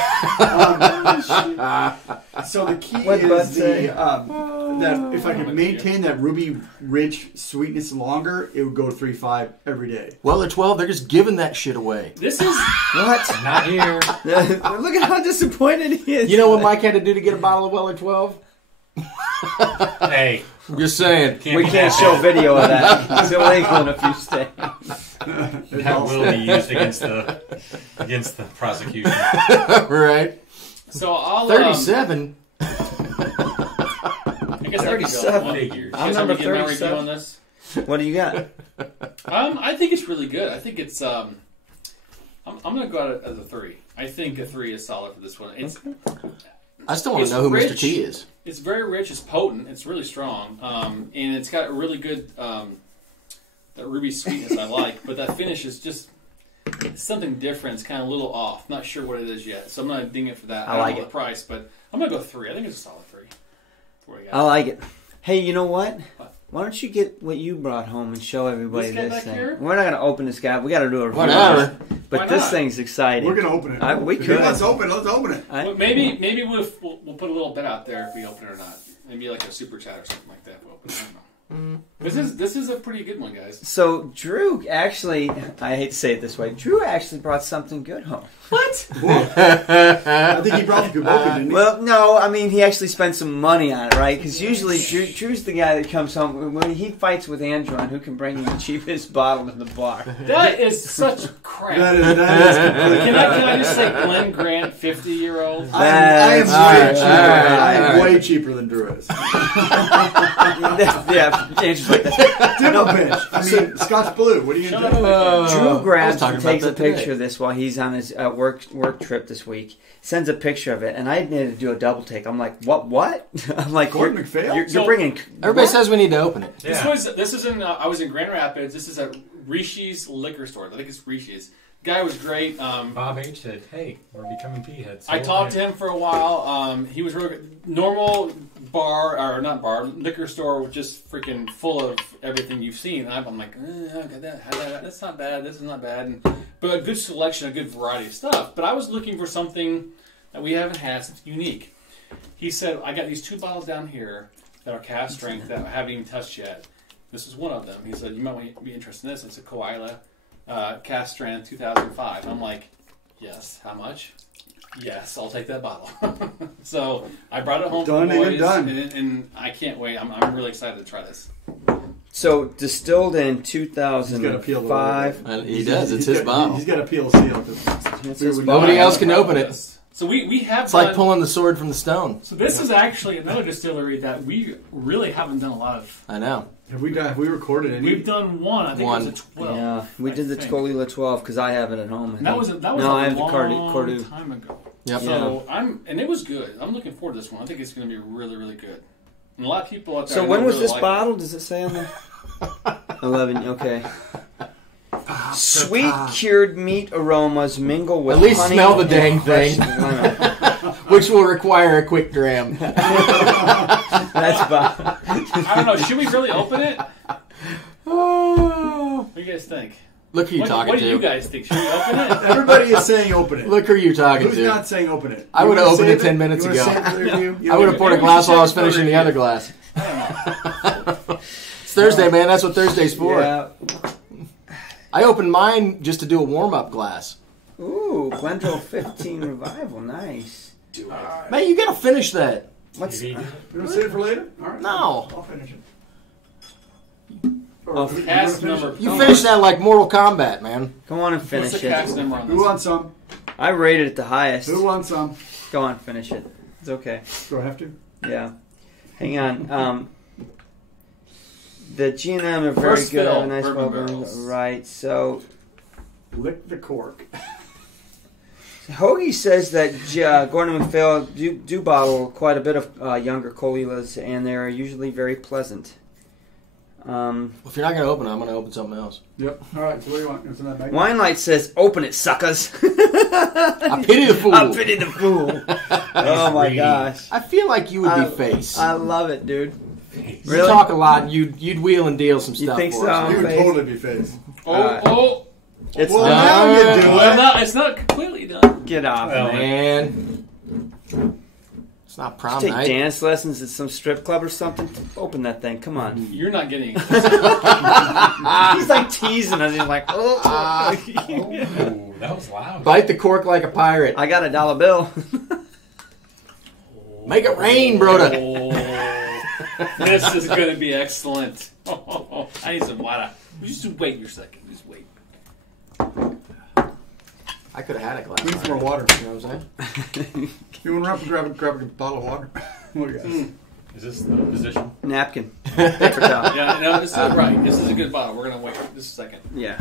So the key is that if I could maintain that ruby-rich sweetness longer, it would go 3.5 every day. Well, at 12, they're just giving that shit away. This is what? Not here. Look at how disappointed he is. You know what Mike had to do to get a bottle of Weller 12? Hey, I'm just saying. We can't show video of that. It's illegal in a few states. That will be used against the prosecution. Right. So I'll 37. I guess 37 figures. I'm number 37 review on this. What do you got? I think it's really good. I think it's I'm going to go out as a 3. I think a 3 is solid for this one. I still want to know who rich. Mr. T is. It's very rich. It's potent. It's really strong, and it's got a really good that ruby sweetness I like. But that finish is just something different. It's kind of a little off. Not sure what it is yet, so I'm not ding it for that. I don't know the price, but I'm gonna go 3. I think it's a solid 3. I like it. Hey, you know what? Why don't you get what you brought home and show everybody this thing? Here? We're not going to open this guy. We got to do a review. Whatever. But this thing's exciting. We're going to open it. We could. Let's open it. Well, maybe we'll put a little bit out there if we open it or not. Maybe like a super chat or something like that. We'll open it. I don't know. This is a pretty good one, guys. So Drew actually, I hate to say it this way, Drew actually brought something good home. What? I think he brought the good didn't he? Well, no, I mean he actually spent some money on it, right? Because usually Drew's the guy that comes home when he fights with Andrew on who can bring him the cheapest bottle to the bar. That is such crap. That is can I just say Glenn Grant, 50-year-old? I am way cheaper than Drew is. Yeah, Andrew's like that. No bitch. I mean, Scotch Blue. What are you going to do? Drew grabs and takes a picture of this while he's on his work trip this week. Sends a picture of it, and I needed to do a double take. I'm like, what? I'm like, MacPhail? You're bringing. Everybody says we need to open it. Yeah. This is in. I was in Grand Rapids. This is at Rishi's liquor store. I think it's Rishi's. Guy was great. Bob H said, "Hey, we're becoming P-heads." So I talked to him for a while. He was really good. Normal liquor store, just freaking full of everything you've seen. And I'm like, that's not bad. This is not bad. But a good selection, a good variety of stuff. But I was looking for something that we haven't had, something unique. He said, I got these 2 bottles down here that are cast strength that I haven't even touched yet. This is one of them. He said, you might be interested in this. It's a Koala cast strength 2005. I'm like, Yes. How much? Yes, I'll take that bottle. So I brought it home Done for the boys, and done. and I can't wait. I'm really excited to try this. So distilled in 2005. He does. It's his bottle. He's got to peel the seal. Nobody else can open it. So we have. It's like pulling the sword from the stone. So this is actually another distillery that we really haven't done a lot of. I know. Have we recorded any? We've done one. I think it was a 12. Yeah, we did the Caol Ila 12 because I have it at home. That was a I have the long time ago. Yep. So and it was good. I'm looking forward to this one. I think it's going to be really, really good. And a lot of people out there. So when was this bottle? Does it say on there? 11. Okay. Sweet cured meat aromas mingle with at least honey smell the dang thing, which will require a quick dram. That's about. I don't know. Should we really open it? What do you guys think? Look who you're talking to. What do you guys think? Should we open it? Everybody is saying open it. Look who you're talking to. Who's not saying open it? I would have opened it 10 minutes ago. I would have poured a glass while I was finishing the other glass. It's Thursday, man. That's what Thursday's for. Yeah. I opened mine just to do a warm-up glass. Ooh, Glendale 15 Revival. Nice. Man, you gotta finish that. What's... You want to save it for later? All right. No. I'll finish it. Cast number. You finish that like Mortal Kombat, man. Go on and finish What's the cast it. number on this? Who wants some? I rated it the highest. Who wants some? Go on, finish it. It's okay. Do I have to? Yeah. Hang on. The G&M are very First good. fill, Have a nice bourbon bubble. barrels. Right. So Lick the cork. Hoagie says that Gordon MacPhail do bottle quite a bit of younger Caol Ilas, and they're usually very pleasant. Well, if you're not going to open it, I'm going to open something else. Yep. All right. So what do you want? It's in that bag? Winelight says, "Open it, suckers." I pity the fool. I pity the fool. Oh my gosh. I feel like you would be face. I love it, dude. You Really? talk a lot, and you'd wheel and deal some You stuff think for so? us. You would Face. totally be face. It's Well, done. now you do it. Well, it's not completely done. Get off, Well, man. Man, it's not prom Take night. dance lessons at some strip club or something. Open that thing. Come on. You're not getting it. He's like teasing us. He's like, oh. Ooh, that was loud. Bite the cork like a pirate. I got $1 bill. Make it rain, Broda. This is going to be excellent. I need some water. Just wait your second. Just wait. I could have had a glass. We need some more water. You know what I'm saying? You want to run up and grab a bottle of water? What do you guys? Is this the position? Napkin. Paper towel. Yeah, no, this is right. This is a good bottle. We're going to wait just a second. Yeah.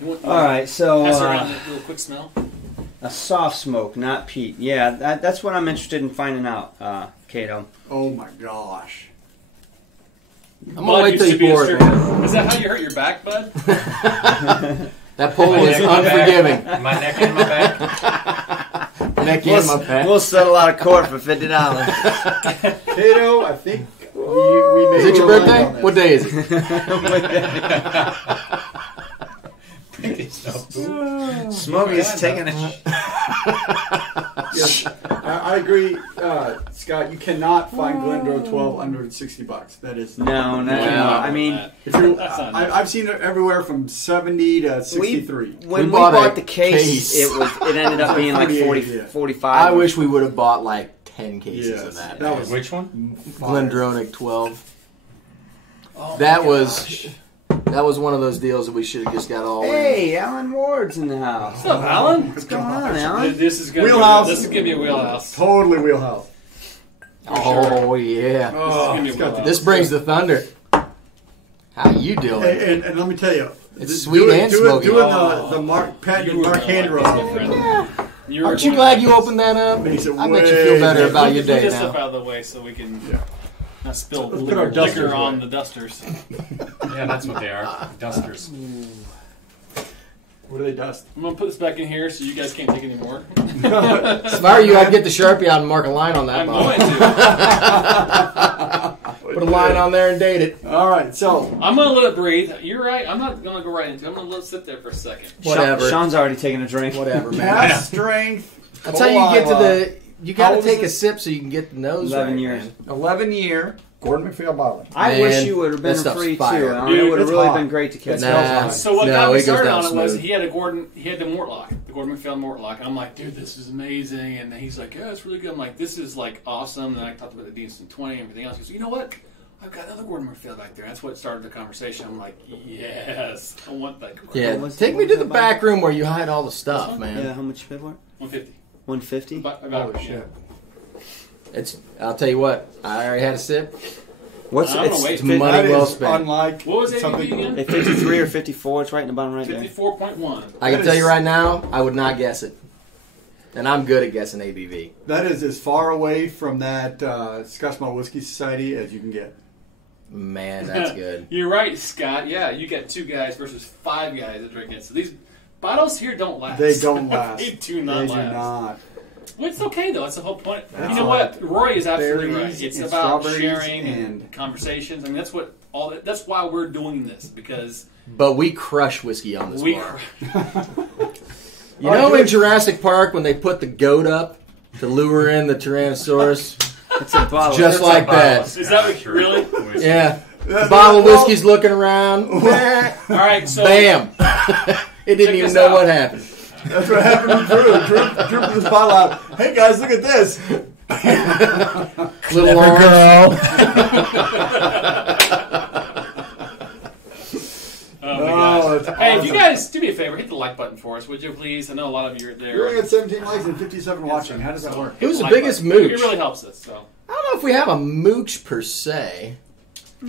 You want, All right, so pass around a little quick smell. a soft smoke, not peat. Yeah, that's what I'm interested in finding out, Cato. Oh my gosh. I'm going to wait till you pour it, man. Is that how you hurt your back, bud? That pull is unforgiving. My neck and my back. Neck and my back. We'll settle out of court for $50. Cato, I think we made Is it your a line birthday? on this. What day is it? Smokey is taking it. Yes, I agree, Scott. You cannot find Glendale 12 under $60. That is No. I mean, If you're, That's not I've seen it everywhere from 70 to 63. when we bought bought a the case, case. it ended up being like 40, 48, yeah. 45. I wish we would have bought like 10 cases Yes, of that. that was Which one? Glendronic 12. Oh, That my was gosh. that was one of those deals that we should have just got all in. Hey, Alan Ward's in the house. What's up, Alan? What's going on, Alan? This is going Wheelhouse. This is going to be a wheelhouse. totally wheelhouse. Oh yeah. Oh, This is it's gonna got be the- This brings the thunder. How you doing? and let me tell you, It's sweet and smoky. Doing the Mark You were Mark gonna hand like roll. this, my friend. You Aren't you glad you opened that up? Makes it I bet you way feel better better. about your Put day this stuff now. out of the way so we can not spill Let's put our liquor dusters on away. the dusters. Yeah, that's what they are. Dusters. What do they dust? I'm going to put this back in here so you guys can't take any more. If I were you, I'd get the Sharpie out and mark a line on that I'm bottle. going to. Put a line on there and date it. All right, so I'm going to let it breathe. You're right. I'm not going to go right into it. I'm going to let it sit there for a second. Whatever. Sean's already taking a drink. Whatever, man. cast strength. That's how you get to Cola. the. You got How to old is take a it? sip so you can get the nose 11 right, years. man. 11-year Gordon MacPhail bottling. I wish you would have been free too. It would have really been great to catch. So what got me started on it was he had the Mortlock, the Gordon MacPhail Mortlock. And I'm like, dude, this is amazing. And then he's like, yeah, it's really good. I'm like, this is like awesome. And then I talked about the Deanston 20 and everything else. He goes, you know what? I've got another Gordon MacPhail back there. That's what started the conversation. I'm like, yes, I want that. Yeah, take me to the back room where you hide all the stuff, man. Yeah, how much you pay for it? $150. $150? Oh shit! It's. I'll tell you what. I already had a sip. It's money well spent. Unlike what was ABV again? 53 or 54. It's right in the bottom right 54.1. I can tell you right now, I would not guess it. And I'm good at guessing ABV. That is as far away from that Scotch Malt Whiskey Society as you can get. Man, that's good. You're right, Scott. Yeah, you got 2 guys versus 5 guys that drink it. So these bottles here don't last. They don't last. They do not last. They do not. Well, it's okay, though. That's the whole point. You know what? Roy is absolutely right. It's about sharing and conversations. I mean, that's why we're doing this, because... But we crush whiskey on this bar. You know in Jurassic Park when they put the goat up to lure in the Tyrannosaurus? It's a bottle. Just like that. Is that what, really? Yeah. The bottle of whiskey's looking around. All right, so... Bam! It didn't even know what happened. That's what happened to Drew. Drew put this bottle out. Hey guys, look at this. Little girl. Oh my gosh. Hey, awesome. If you guys do me a favor, hit the like button for us, would you please? I know a lot of you are there. We only got 17 likes and 57 watching. How does that work? It was the biggest mooch. It really helps us. So. I don't know if we have a mooch per se.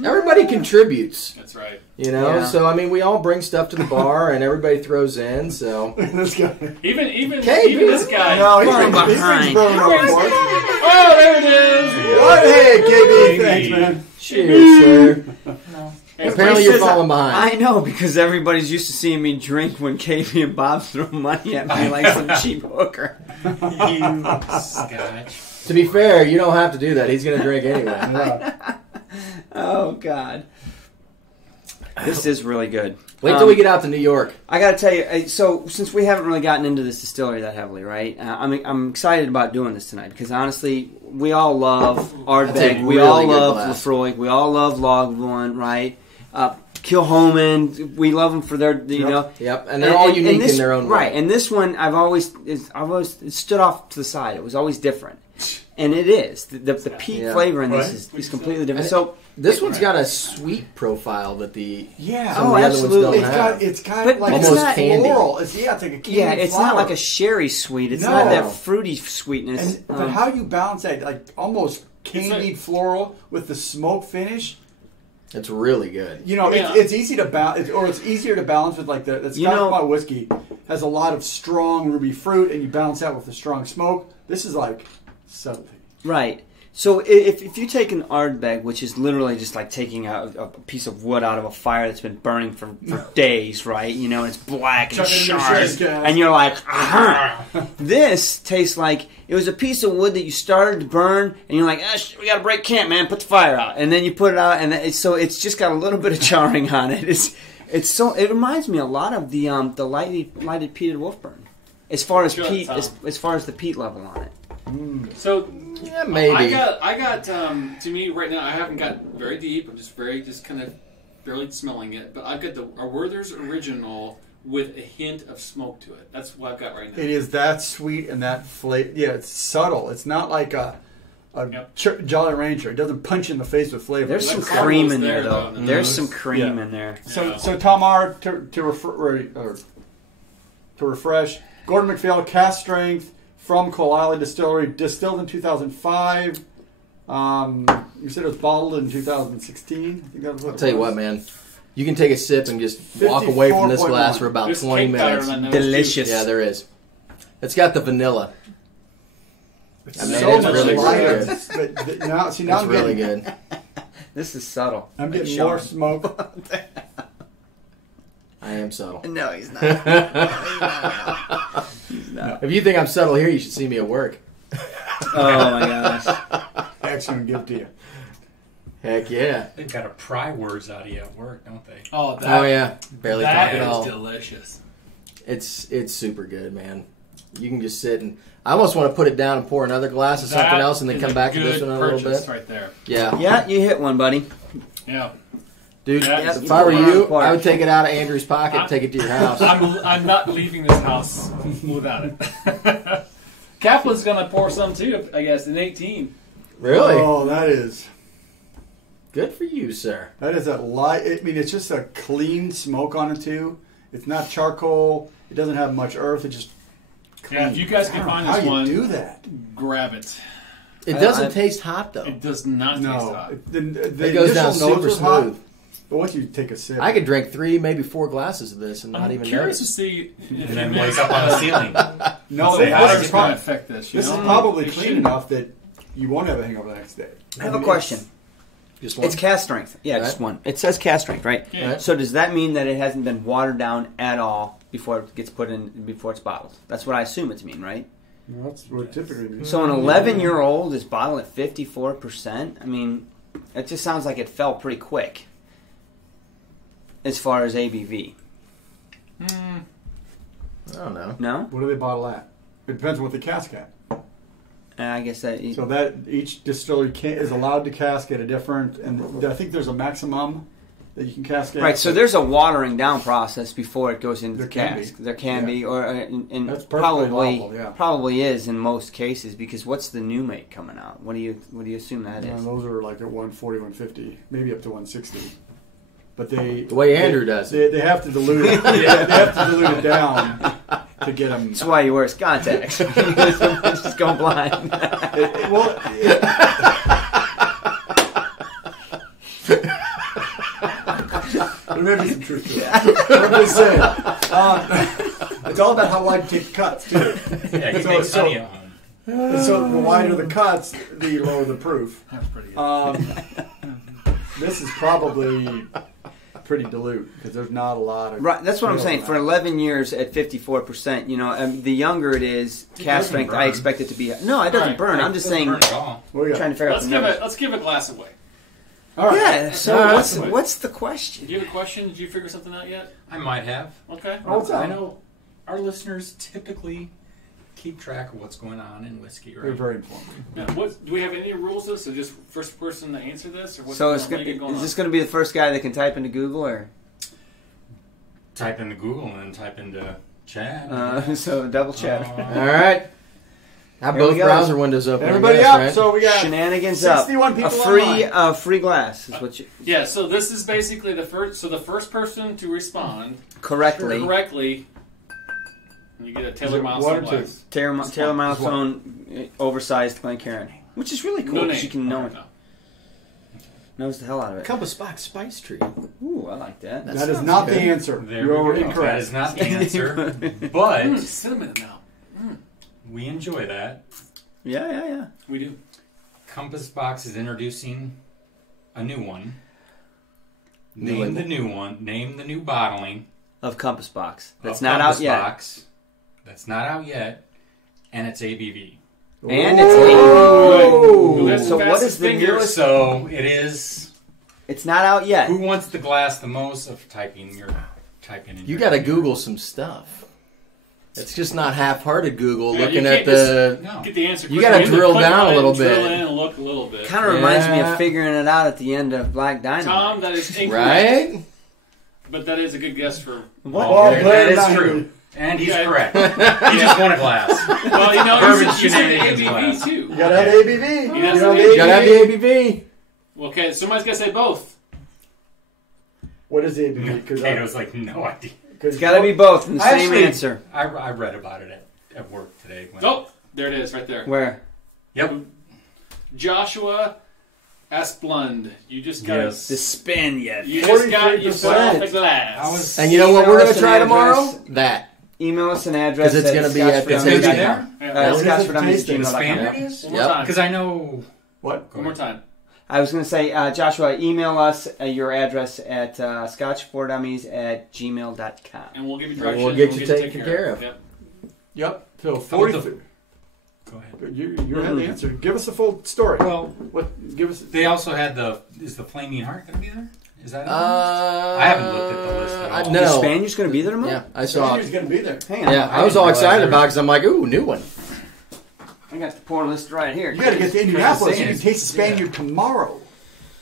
Everybody contributes. That's right. You know, so I mean, we all bring stuff to the bar, and everybody throws in. So this guy, even this guy, no, he's behind. Oh, there it is. What? Hey, KB, thanks, man. Cheers, sir. Apparently, you're falling behind. I know, because everybody's used to seeing me drink when KB and Bob throw money at me like some cheap hooker. You Scotch. To be fair, you don't have to do that. He's going to drink anyway. Oh, God. This is really good. Wait till we get out to New York. I got to tell you, so since we haven't really gotten into this distillery that heavily, right? I'm excited about doing this tonight because honestly, we all love Ardbeg, we all love Lefroy, we all love Lagavulin, right? Kilhoman, we love them for their, you know. Yep, and they're all unique in their own way. Right, and this one I've always it stood off to the side. It was always different. And it is. The peat flavor in this is completely different. So this one's got a sweet profile that the absolutely. It's got like almost candy. Floral. It's like a candy. Yeah, it's not like a sherry sweet. It's not that fruity sweetness. But how you balance that, like almost candied floral with the smoke finish? It's really good. You know, it's easy to balance, or it's easier to balance with like the Scotch Malt whiskey has a lot of strong ruby fruit, and you balance that with the strong smoke. This is like subtlety. Right. So if you take an Ardbeg, which is literally just like taking a piece of wood out of a fire that's been burning for days, right? You know, it's black and sharp, and you're like, this tastes like it was a piece of wood that you started to burn, and you're like, we got to break camp, man, put the fire out, and then you put it out, and it's just got a little bit of charring on it. It reminds me a lot of the lighted peated Wolfburn, as far as peat, as far as the peat level on it. So yeah, maybe I got to me right now. I haven't got very deep. I'm just kind of barely smelling it. But I've got a Werther's Original with a hint of smoke to it. That's what I've got right now. It is that sweet and that flavor. Yeah, it's subtle. It's not like a Jolly Rancher. It doesn't punch you in the face with flavor. There's some cream in there, though. There's some cream in there. So Tamar, to refresh, Gordon MacPhail cast strength. From Coal Island Distillery, distilled in 2005. You said it was bottled in 2016. I think that was what I'll tell you what, man. You can take a sip and just walk away from this glass for about 20 minutes. Delicious. Yeah, there is. It's got the vanilla. It's really good. Now it's really good. This is subtle. I'm getting more smoke. I am subtle. No, he's not. He's not. If you think I'm subtle here, you should see me at work. Oh my gosh. Actually, I'm give to you. Heck yeah. They've got to pry words out of you at work, don't they? Oh, yeah. Barely talk at all. That is delicious. It's super good, man. You can just sit and. I almost want to put it down and pour another glass of something else and then come back to this one in a little bit. Right there. Yeah. Yeah, you hit one, buddy. Yeah. Dude, if I were you, I would take it out of Andrew's pocket and take it to your house. I'm not leaving this house without it. Kaplan's going to pour some too, I guess, in 18. Really? Oh, that is... Good for you, sir. That is a light... I mean, it's just a clean smoke on it, too. It's not charcoal. It doesn't have much earth. It just... Clean. Yeah, if you guys can find this one, how you do that? Grab it. It doesn't taste hot, though. It does not taste hot. It goes down super smooth. Hot, but once you take a sip... I could drink 3, maybe 4 glasses of this and not even curious notice. To see... And then wake up on the ceiling. No, this is going to affect this. This is probably clean enough that you won't have a hangover the next day. I have a question. Just one? It's cast strength. Yeah, just one. It says cast strength, right? Yeah. Right. So does that mean that it hasn't been watered down at all before it gets put in, before it's bottled? That's what I assume it's mean, right? Well, that's what it typically means. So an 11-year-old is bottled at 54%? I mean, it just sounds like it fell pretty quick as far as ABV. I don't know. No? What do they bottle at? It depends on what they cask at. I guess that... So that each distillery is allowed to cask at a different... And I think there's a maximum that you can cask at. Right, so there's a watering down process before it goes into the cask. There can be, or and that's probably lawful, yeah. Probably is in most cases, because what's the new make coming out? What do you assume that is? Those are like at 140, 150, maybe up to 160. But the way Andrew does it. They have to dilute it. They have to dilute it down to get them. That's why he wears contacts. Just go blind. There may be some truth to it. I'm just saying. It's all about how wide you take the cuts, too. Yeah, you make honey on them. So the wider the cuts, the lower the proof. That's pretty good. This is probably pretty dilute because there's not a lot of... Right, that's what I'm saying. For 11 years at 54%, you know, the younger it is, cast strength, I expect it to be... No, it doesn't burn. I'm just saying... Trying to figure out the numbers. Let's give a glass away. All right. Yeah, so what's the question? Do you have a question? Did you figure something out yet? I might have. Okay. I know our listeners typically keep track of what's going on in whiskey, right? They're very informed. Now, do we have any rules to this? So just first person to answer this? Or what's is this going to be the first guy that can type into Google, or type into Google and then type into chat? So double chat. All right. Have both browser windows open. Everybody up. Right? So we got shenanigans 61 up. People a free glass is what you. Yeah. So this is basically the first. So the first person to respond correctly. You get a Taylor Milestone glass. Taylor Milestone oversized Glencairn, which is really cool because you can know it. Knows the hell out of it. Compass Box Spice Tree. Ooh, I like that. That is not the answer. You're incorrect. That is not the answer. But cinnamon now. We enjoy that. Yeah. We do. Compass Box is introducing a new one. Name the new one. Name the new bottling of Compass Box. That's not out yet. Box. That's not out yet, and it's ABV. And it's ABV. So what is the newest? So it is. It's not out yet. Who wants the glass the most of typing in? You got to Google some stuff. It's just not half-hearted Google looking at the... Get the answer. You got to drill down a little bit. Drill in and look a little bit. Kind of reminds me of figuring it out at the end of Black Dynamite. Tom, that is incorrect. Right? But that is a good guess for... that is true. And he's correct. He just won a glass. Well, you know, you said ABV too. You got to have ABV. You got to have the ABV. Okay, somebody's got to say both. What is the ABV? Kato's like, no idea. It's got to be both in the same answer. I read about it at work today. Oh, there it is, right there. Where? Yep. Joshua Asplund. You just got the spin yet. You just got yourself a glass. And you know what we're going to try tomorrow? That. Email us an address. Because it's going to be at the tasting. Yep. Because I know... What? One more time. I was going to say, Joshua, email us your address at scotch4dummies@gmail.com. And we'll give you directions. We'll get you taken care of. Yep. So 40... Go ahead. You had the answer. Give us a full story. Well, give us... They also had is the Flaming Heart going to be there? Is that I haven't looked at the list at all. I No. The Spaniard's going to be there tomorrow? Yeah, I saw Spaniard's going to be there. Hang on. Yeah, I was all excited about it because I'm like, ooh, new one. I got the pour list right here. You got to get to Indianapolis. You can taste the Spaniard tomorrow.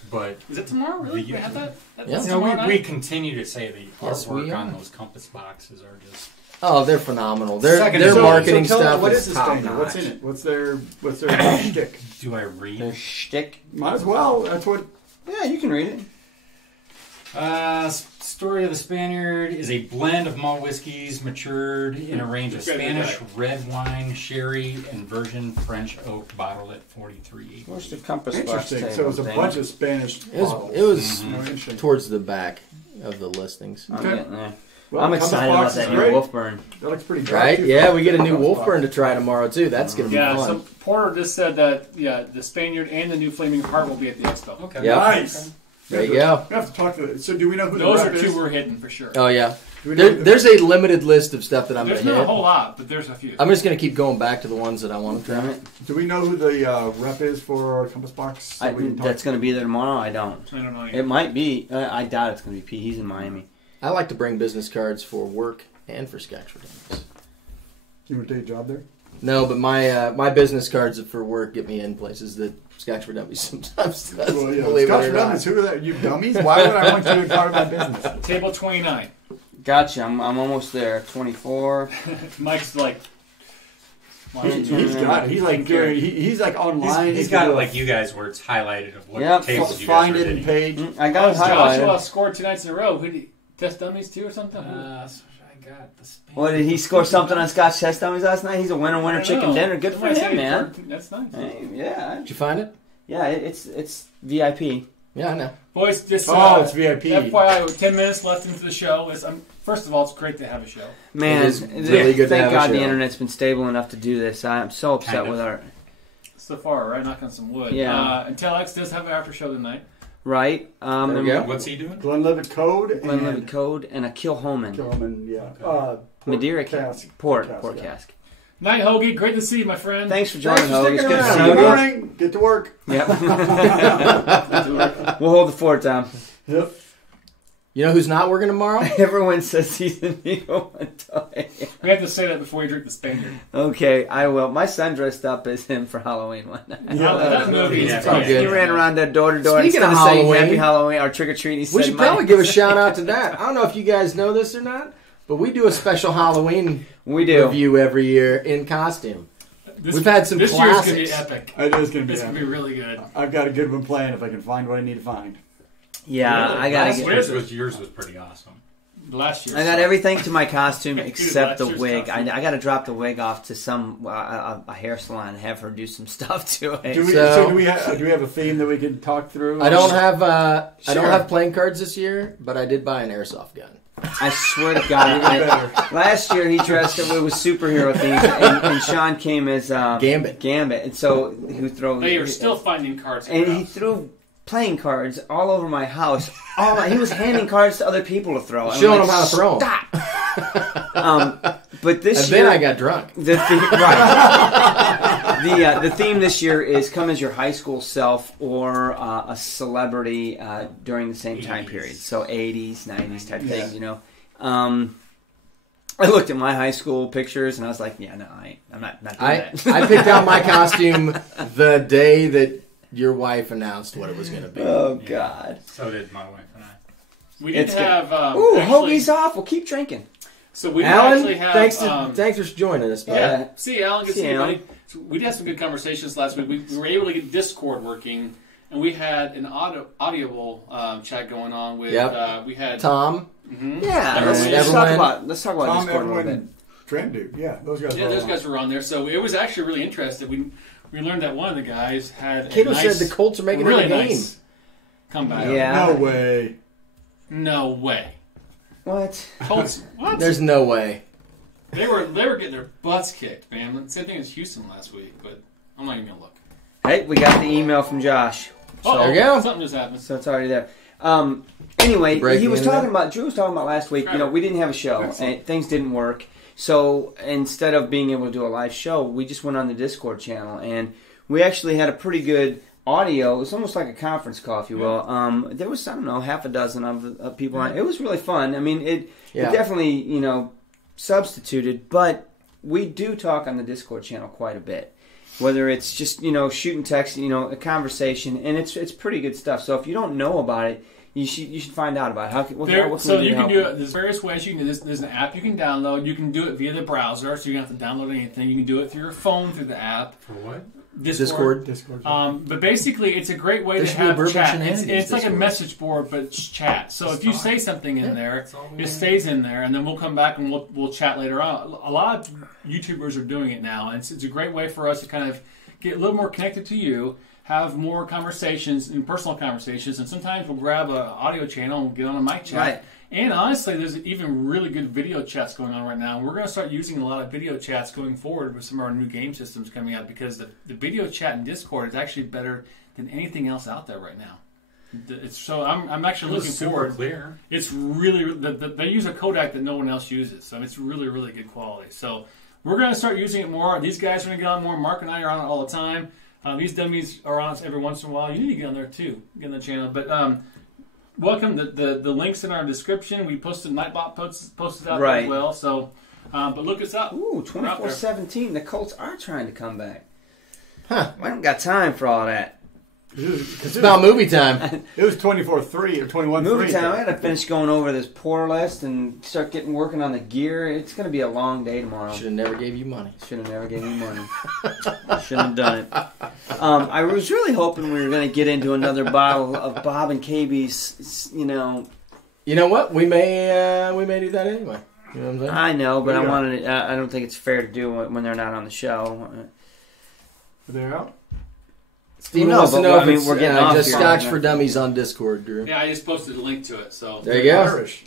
But is it tomorrow? Really? We have that? We continue to say the artwork on those compass boxes are just. Oh, they're phenomenal. Their marketing stuff. What is the Spaniard? What's in it? What's their shtick? Do I read their shtick? Might as well. That's what. Yeah, you can read it. Story of the Spaniard is a blend of malt whiskeys matured in a range of Spanish red wine, sherry, and virgin French oak, bottled at 43. Where's the compass box? Interesting. So it was a bunch of Spanish bottles. It was towards the back of the listings. I'm getting there. Well, I'm excited about that new Wolfburn. That looks pretty dry. Right? Yeah, we get a new Wolfburn to try tomorrow, too. That's going to be fun. Yeah, so Porter just said that, the Spaniard and the new Flaming Heart will be at the Expo. Okay. Yep. Nice. Okay. There you go. We have to talk to it. So do we know who those the rep are two is? we're hidden for sure. Oh, yeah. There's a limited list of stuff that I'm going to hit. There's not a whole lot, but there's a few. I'm just going to keep going back to the ones that I want to try. Do we know who the rep is for Compass Box? That's going to be there tomorrow? I don't know yet. It might be. I doubt it's going to be Pete. He's in Miami. I like to bring business cards for work and for Scotch for Dummies. You want to take a job there? No, but my business cards for work get me in places that Scotch for Dummies sometimes does. Well, yeah. Scotch for Dummies, who are that? You dummies? Why would I want you to be part of my business? Table 29. Gotcha. I'm almost there. 24. Mike's like... He's got it. He's like Gary. He's like online. He's got it like you guys, where it's highlighted of what tables you guys find it in page. I got it highlighted. Joshua scored 2 nights in a row. Who did he test Dummies too or something? What, did he score something on Scotch Test Dummies last night? He's a winner chicken dinner. Good for him, man. That's nice. Hey, yeah. Did you find it? Yeah, it's VIP. Yeah, I know. Boys, just it's VIP. FYI, with 10 minutes left into the show. First of all, it's great to have a show. Man, it's really good to have thank God a show. the internet's been stable enough to do this. I'm so upset with our... So far, right? Knock on some wood. Yeah. And Telex does have an after show tonight. Right. There we go. What's he doing? Glenlivet Code. Glenlivet Code and a Kilhoman. Kilhoman, yeah. Okay. Madeira cask. Port cask. Night, Hoagie. Great to see you, my friend. Thanks for joining, Hoagie. It's good to see you. Good morning. Get to work. Yep. We'll hold the fort down. Yep. You know who's not working tomorrow? Everyone says he's a Neo Montoya. We have to say that before you drink the Spaniard. Okay, I will. My son dressed up as him for Halloween one night. He ran around that door to door. Speaking Instead of saying Halloween, Happy Halloween or trick or treat, he said, we should probably give a shout out to that. I don't know if you guys know this or not, but we do a special Halloween review every year in costume. We've had some classics. This year's going to be epic. It is going to be It's going to be really good. I've got a good one planned if I can find what I need to find. Yeah, really? I got to get... Yours was pretty awesome. Last year. I got everything to my costume except the wig. I got to drop the wig off to some a hair salon and have her do some stuff to it. Do we have a theme that we can talk through? I don't have playing cards this year, but I did buy an airsoft gun. I swear to God, last year he dressed up. It was superhero themed, and Sean came as Gambit, and so he threw. They are still finding cards, and he threw playing cards all over my house. He was handing cards to other people to throw. Showing them how to throw them. Stop. But this year, then I got drunk. The theme this year is come as your high school self or a celebrity during the same time period. So 80s, 90s type thing, you know. I looked at my high school pictures and I was like, yeah, no, I'm not doing that. I picked out my costume the day that your wife announced what it was going to be. Oh, God. So did my wife and I. We did have... Hoagie's off. We'll keep drinking. So we Alan, actually have... thanks for joining us. Yeah. See you, Alan. Good to see you, buddy. So we did have some good conversations last week. We were able to get Discord working, and we had an audible chat going on with... we had... Tom. Mm-hmm. Yeah. Let's talk about Tom, Discord a little bit. Trendu. Yeah, those guys were those guys were on there. So it was actually really interesting. We learned that one of the guys had Kato said the Colts are making really it a game. Nice comeback. Yeah. No way. No way. What? Colts? What? There's no way. They were getting their butts kicked, man. Same thing as Houston last week, but I'm not even gonna look. Hey, we got the email from Josh. So there you go. Something just happened. So it's already there. Anyway, Drew was talking about last week. You know, we didn't have a show and things didn't work. So instead of being able to do a live show, we just went on the Discord channel and we actually had a pretty good audio. It was almost like a conference call, if you will. There was, I don't know, half a dozen of people on. It was really fun. I mean, it definitely, you know, substituted, but we do talk on the Discord channel quite a bit. Whether it's just, you know, shooting text, you know, a conversation, and it's pretty good stuff. So if you don't know about it, you should find out about it. What you can do it. There's various ways you can do this. There's an app you can download. You can do it via the browser, so you don't have to download anything. You can do it through your phone through the app. For what? Discord. But basically, it's a great way to have chat. It's like a message board, but it's chat. So if you say something in there, it stays in there, and then we'll come back and we'll chat later on. A lot of YouTubers are doing it now, and it's a great way for us to kind of get a little more connected to you, have more conversations and personal conversations, and sometimes we'll grab an audio channel and get on a mic chat. Right. And honestly, there's even really good video chats going on right now. We're going to start using a lot of video chats going forward with some of our new game systems coming out, because the video chat in Discord is actually better than anything else out there right now. So I'm actually looking forward. Clear. It's really they use a codec that no one else uses, so it's really, really good quality. So we're going to start using it more. These guys are going to get on more. Mark and I are on it all the time. These dummies are on us every once in a while. You need to get on there too, get on the channel. But welcome. The links in our description. We posted Nightbot posted out there as well. So, but look us up. Ooh, 24-17. The Colts are trying to come back. Huh? I haven't got time for all that. It's about movie time. It was 24-3 or 21-3. Movie time. I got to finish going over this pour list and start working on the gear. It's going to be a long day tomorrow. Should have never gave you money. Should have never gave me money. Shouldn't have done it. I was really hoping we were going to get into another bottle of Bob and KB's. You know. You know what? We may do that anyway. You know what I'm saying? I know, but I wanted. I don't think it's fair to do it when they're not on the show. They're out. Steven wants to know if we're getting just Scotch for Dummies on Discord, Drew. Yeah, I just posted a link to it. So there you go. Irish.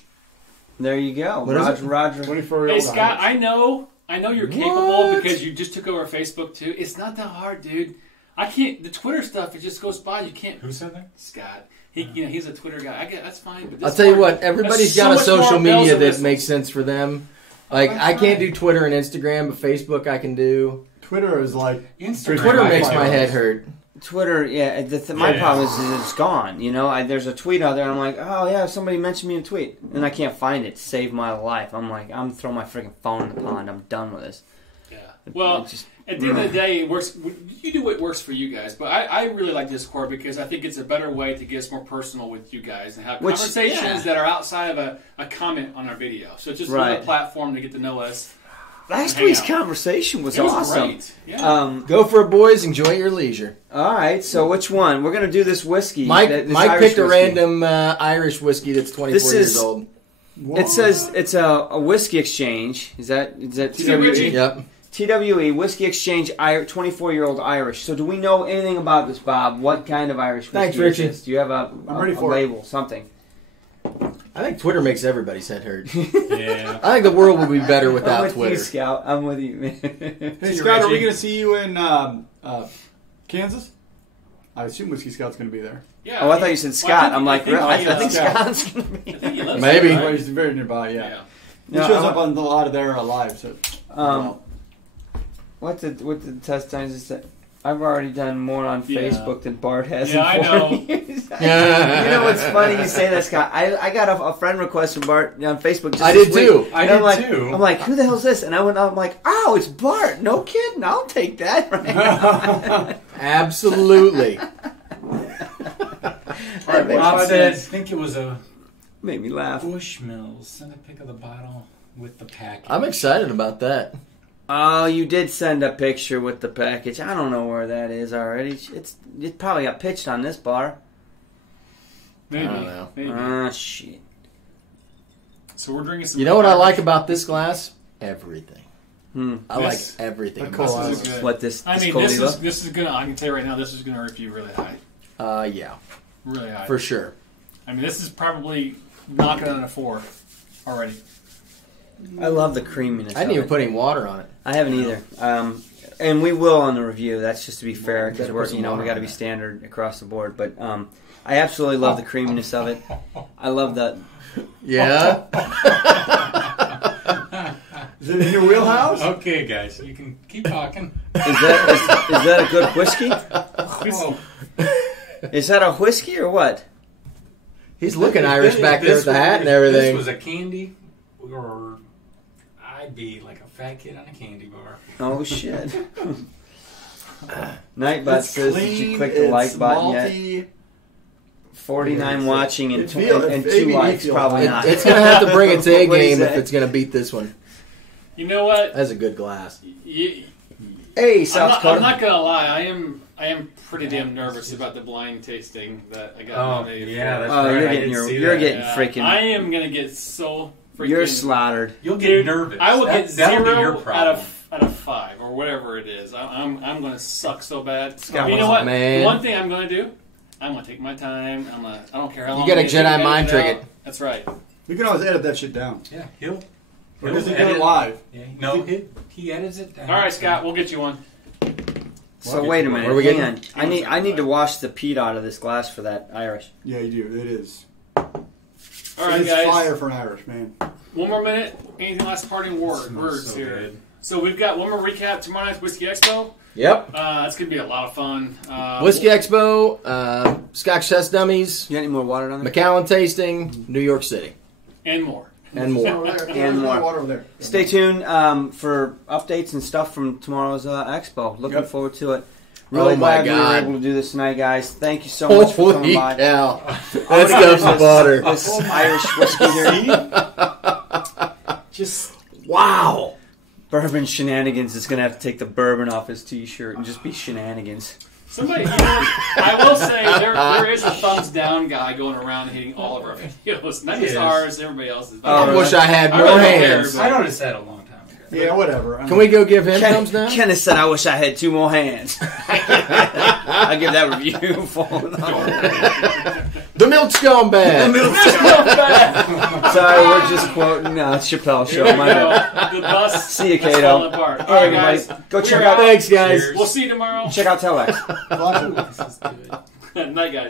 There you go. Roger. 24-year-old Hey Scott, Irish. I know you're capable because you just took over Facebook too. It's not that hard, dude. I can't. The Twitter stuff, it just goes by. You can't. Who said that? Scott. He's a Twitter guy. I get that's fine. But I'll tell you what. Everybody's got a social media that makes sense for them. Like I can't do Twitter and Instagram, but Facebook I can do. Twitter is like Instagram. Twitter makes my head hurt. Twitter, my problem is it's gone. You know, there's a tweet out there, and I'm like, oh yeah, somebody mentioned me in a tweet, and I can't find it to save my life. I'm like, I'm throwing my freaking phone in the pond. I'm done with this. Yeah. Well, at the end of the day, it works. You do what works for you guys, but I really like Discord because I think it's a better way to get us more personal with you guys and have conversations that are outside of a comment on our video. So it's just another platform to get to know us. Last week's conversation was awesome. Great. Yeah. Go for it, boys. Enjoy your leisure. All right. So which one? We're going to do this whiskey. Mike picked a random Irish whiskey that's 24 years old. Whoa. It says it's a whiskey exchange. Is that TWE? Yep. TWE, Whiskey Exchange, 24-year-old Irish. So do we know anything about this, Bob? What kind of Irish whiskey Thanks, Richie. is this? Do you have a label, something? I think Twitter makes everybody's head hurt. Yeah. I think the world would be better without Twitter. You, Scout. I'm with you, man. Hey, Scott, are we going to see you in Kansas? I assume Whiskey Scout's going to be there. Yeah. Oh, I thought you said Scott. I'm like, really? I think Scott's going to be there. Maybe. He's very nearby, yeah. He shows up on a lot of their live. So, What's the test times? I've already done more on Facebook than Bart has in 4 years. You know what's funny? You say that, Scott. I got a friend request from Bart on Facebook. Just I did too. I'm like, who the hell's this? And I'm like, oh, it's Bart. No kidding. I'll take that right now. Absolutely. Bob said, I think it was a made me laugh. Bushmills. Send a pic of the bottle with the package. I'm excited about that. Oh, you did send a picture with the package. I don't know where that is already. It probably got pitched on this bar. Maybe. I don't know. Maybe. Ah, shit. So we're drinking some. You know what I like about this glass? Everything. I like everything. This is gonna. I can tell you right now, this is gonna review really high. Yeah. Really high. For sure. I mean, this is probably knocking on a 4 already. I love the creaminess. I didn't even put any water on it. I haven't either. And we will on the review. That's just to be fair because we got to be standard across the board. But I absolutely love the creaminess of it. I love that. Yeah. Is it in your wheelhouse? Okay, guys, you can keep talking. Is that a good whiskey? Oh. Is that a whiskey or what? He's looking Irish back there with the hat and everything. If this was a candy, or I'd be like a fat kid on a candy bar. Oh shit! Nightbot says, "Did you click the like button yet?" 49 watching and 2 likes. Probably not. It's gonna have to bring its A game if it's gonna beat this one. You know what? That's a good glass. Hey, South Dakota. I'm not gonna lie. I am pretty damn nervous about the blind tasting that I got nominated for. That's right. You're getting freaking. I am gonna get so freaking. You're slaughtered. You'll get nervous. I will get 0 out of 5 or whatever it is. I'm gonna suck so bad. But you know what? Man. One thing I'm gonna do. I'm gonna take my time. I don't care how long. You got a Jedi mind trick it. That's right. You can always edit that shit down. Yeah, he'll does he do it live? Yeah, no, he edits it down. All right, Scott, we'll get you one. So wait a minute. Hang on. I need to wash the peat out of this glass for that Irish. Yeah, you do. It is. All right, it's guys. Fire for an Irish, man. One more minute. Anything last parting words so here? Good. So we've got one more recap. Tomorrow night's Whiskey Expo. Yep. That's gonna be a lot of fun. Whiskey Expo, Scotch Test Dummies. You got any more water on there? MacPhail tasting, New York City, and more. and more. And more. Water over there. Stay tuned for updates and stuff from tomorrow's Expo. Looking forward to it. Really glad we were able to do this tonight, guys. Thank you so much for coming by. Cow. That stuff's butter. This Irish whiskey here. Just wow. Bourbon Shenanigans is going to have to take the bourbon off his t-shirt and just be shenanigans. Somebody, I will say there is a thumbs down guy going around hitting all of our videos. Not just ours, everybody else's. I wish I had more hands. I noticed that a long time ago. Yeah, whatever. Can we go give him thumbs down? Kenneth said, "I wish I had 2 more hands." I give that review for The Milk's Gone Bad. The Milk's Gone Bad. Sorry, we're just quoting Chappelle Show. The bus. See you, Cato. Hey, everybody, go check out. Thanks, guys. We'll see you tomorrow. Check out Telex. Night, guys.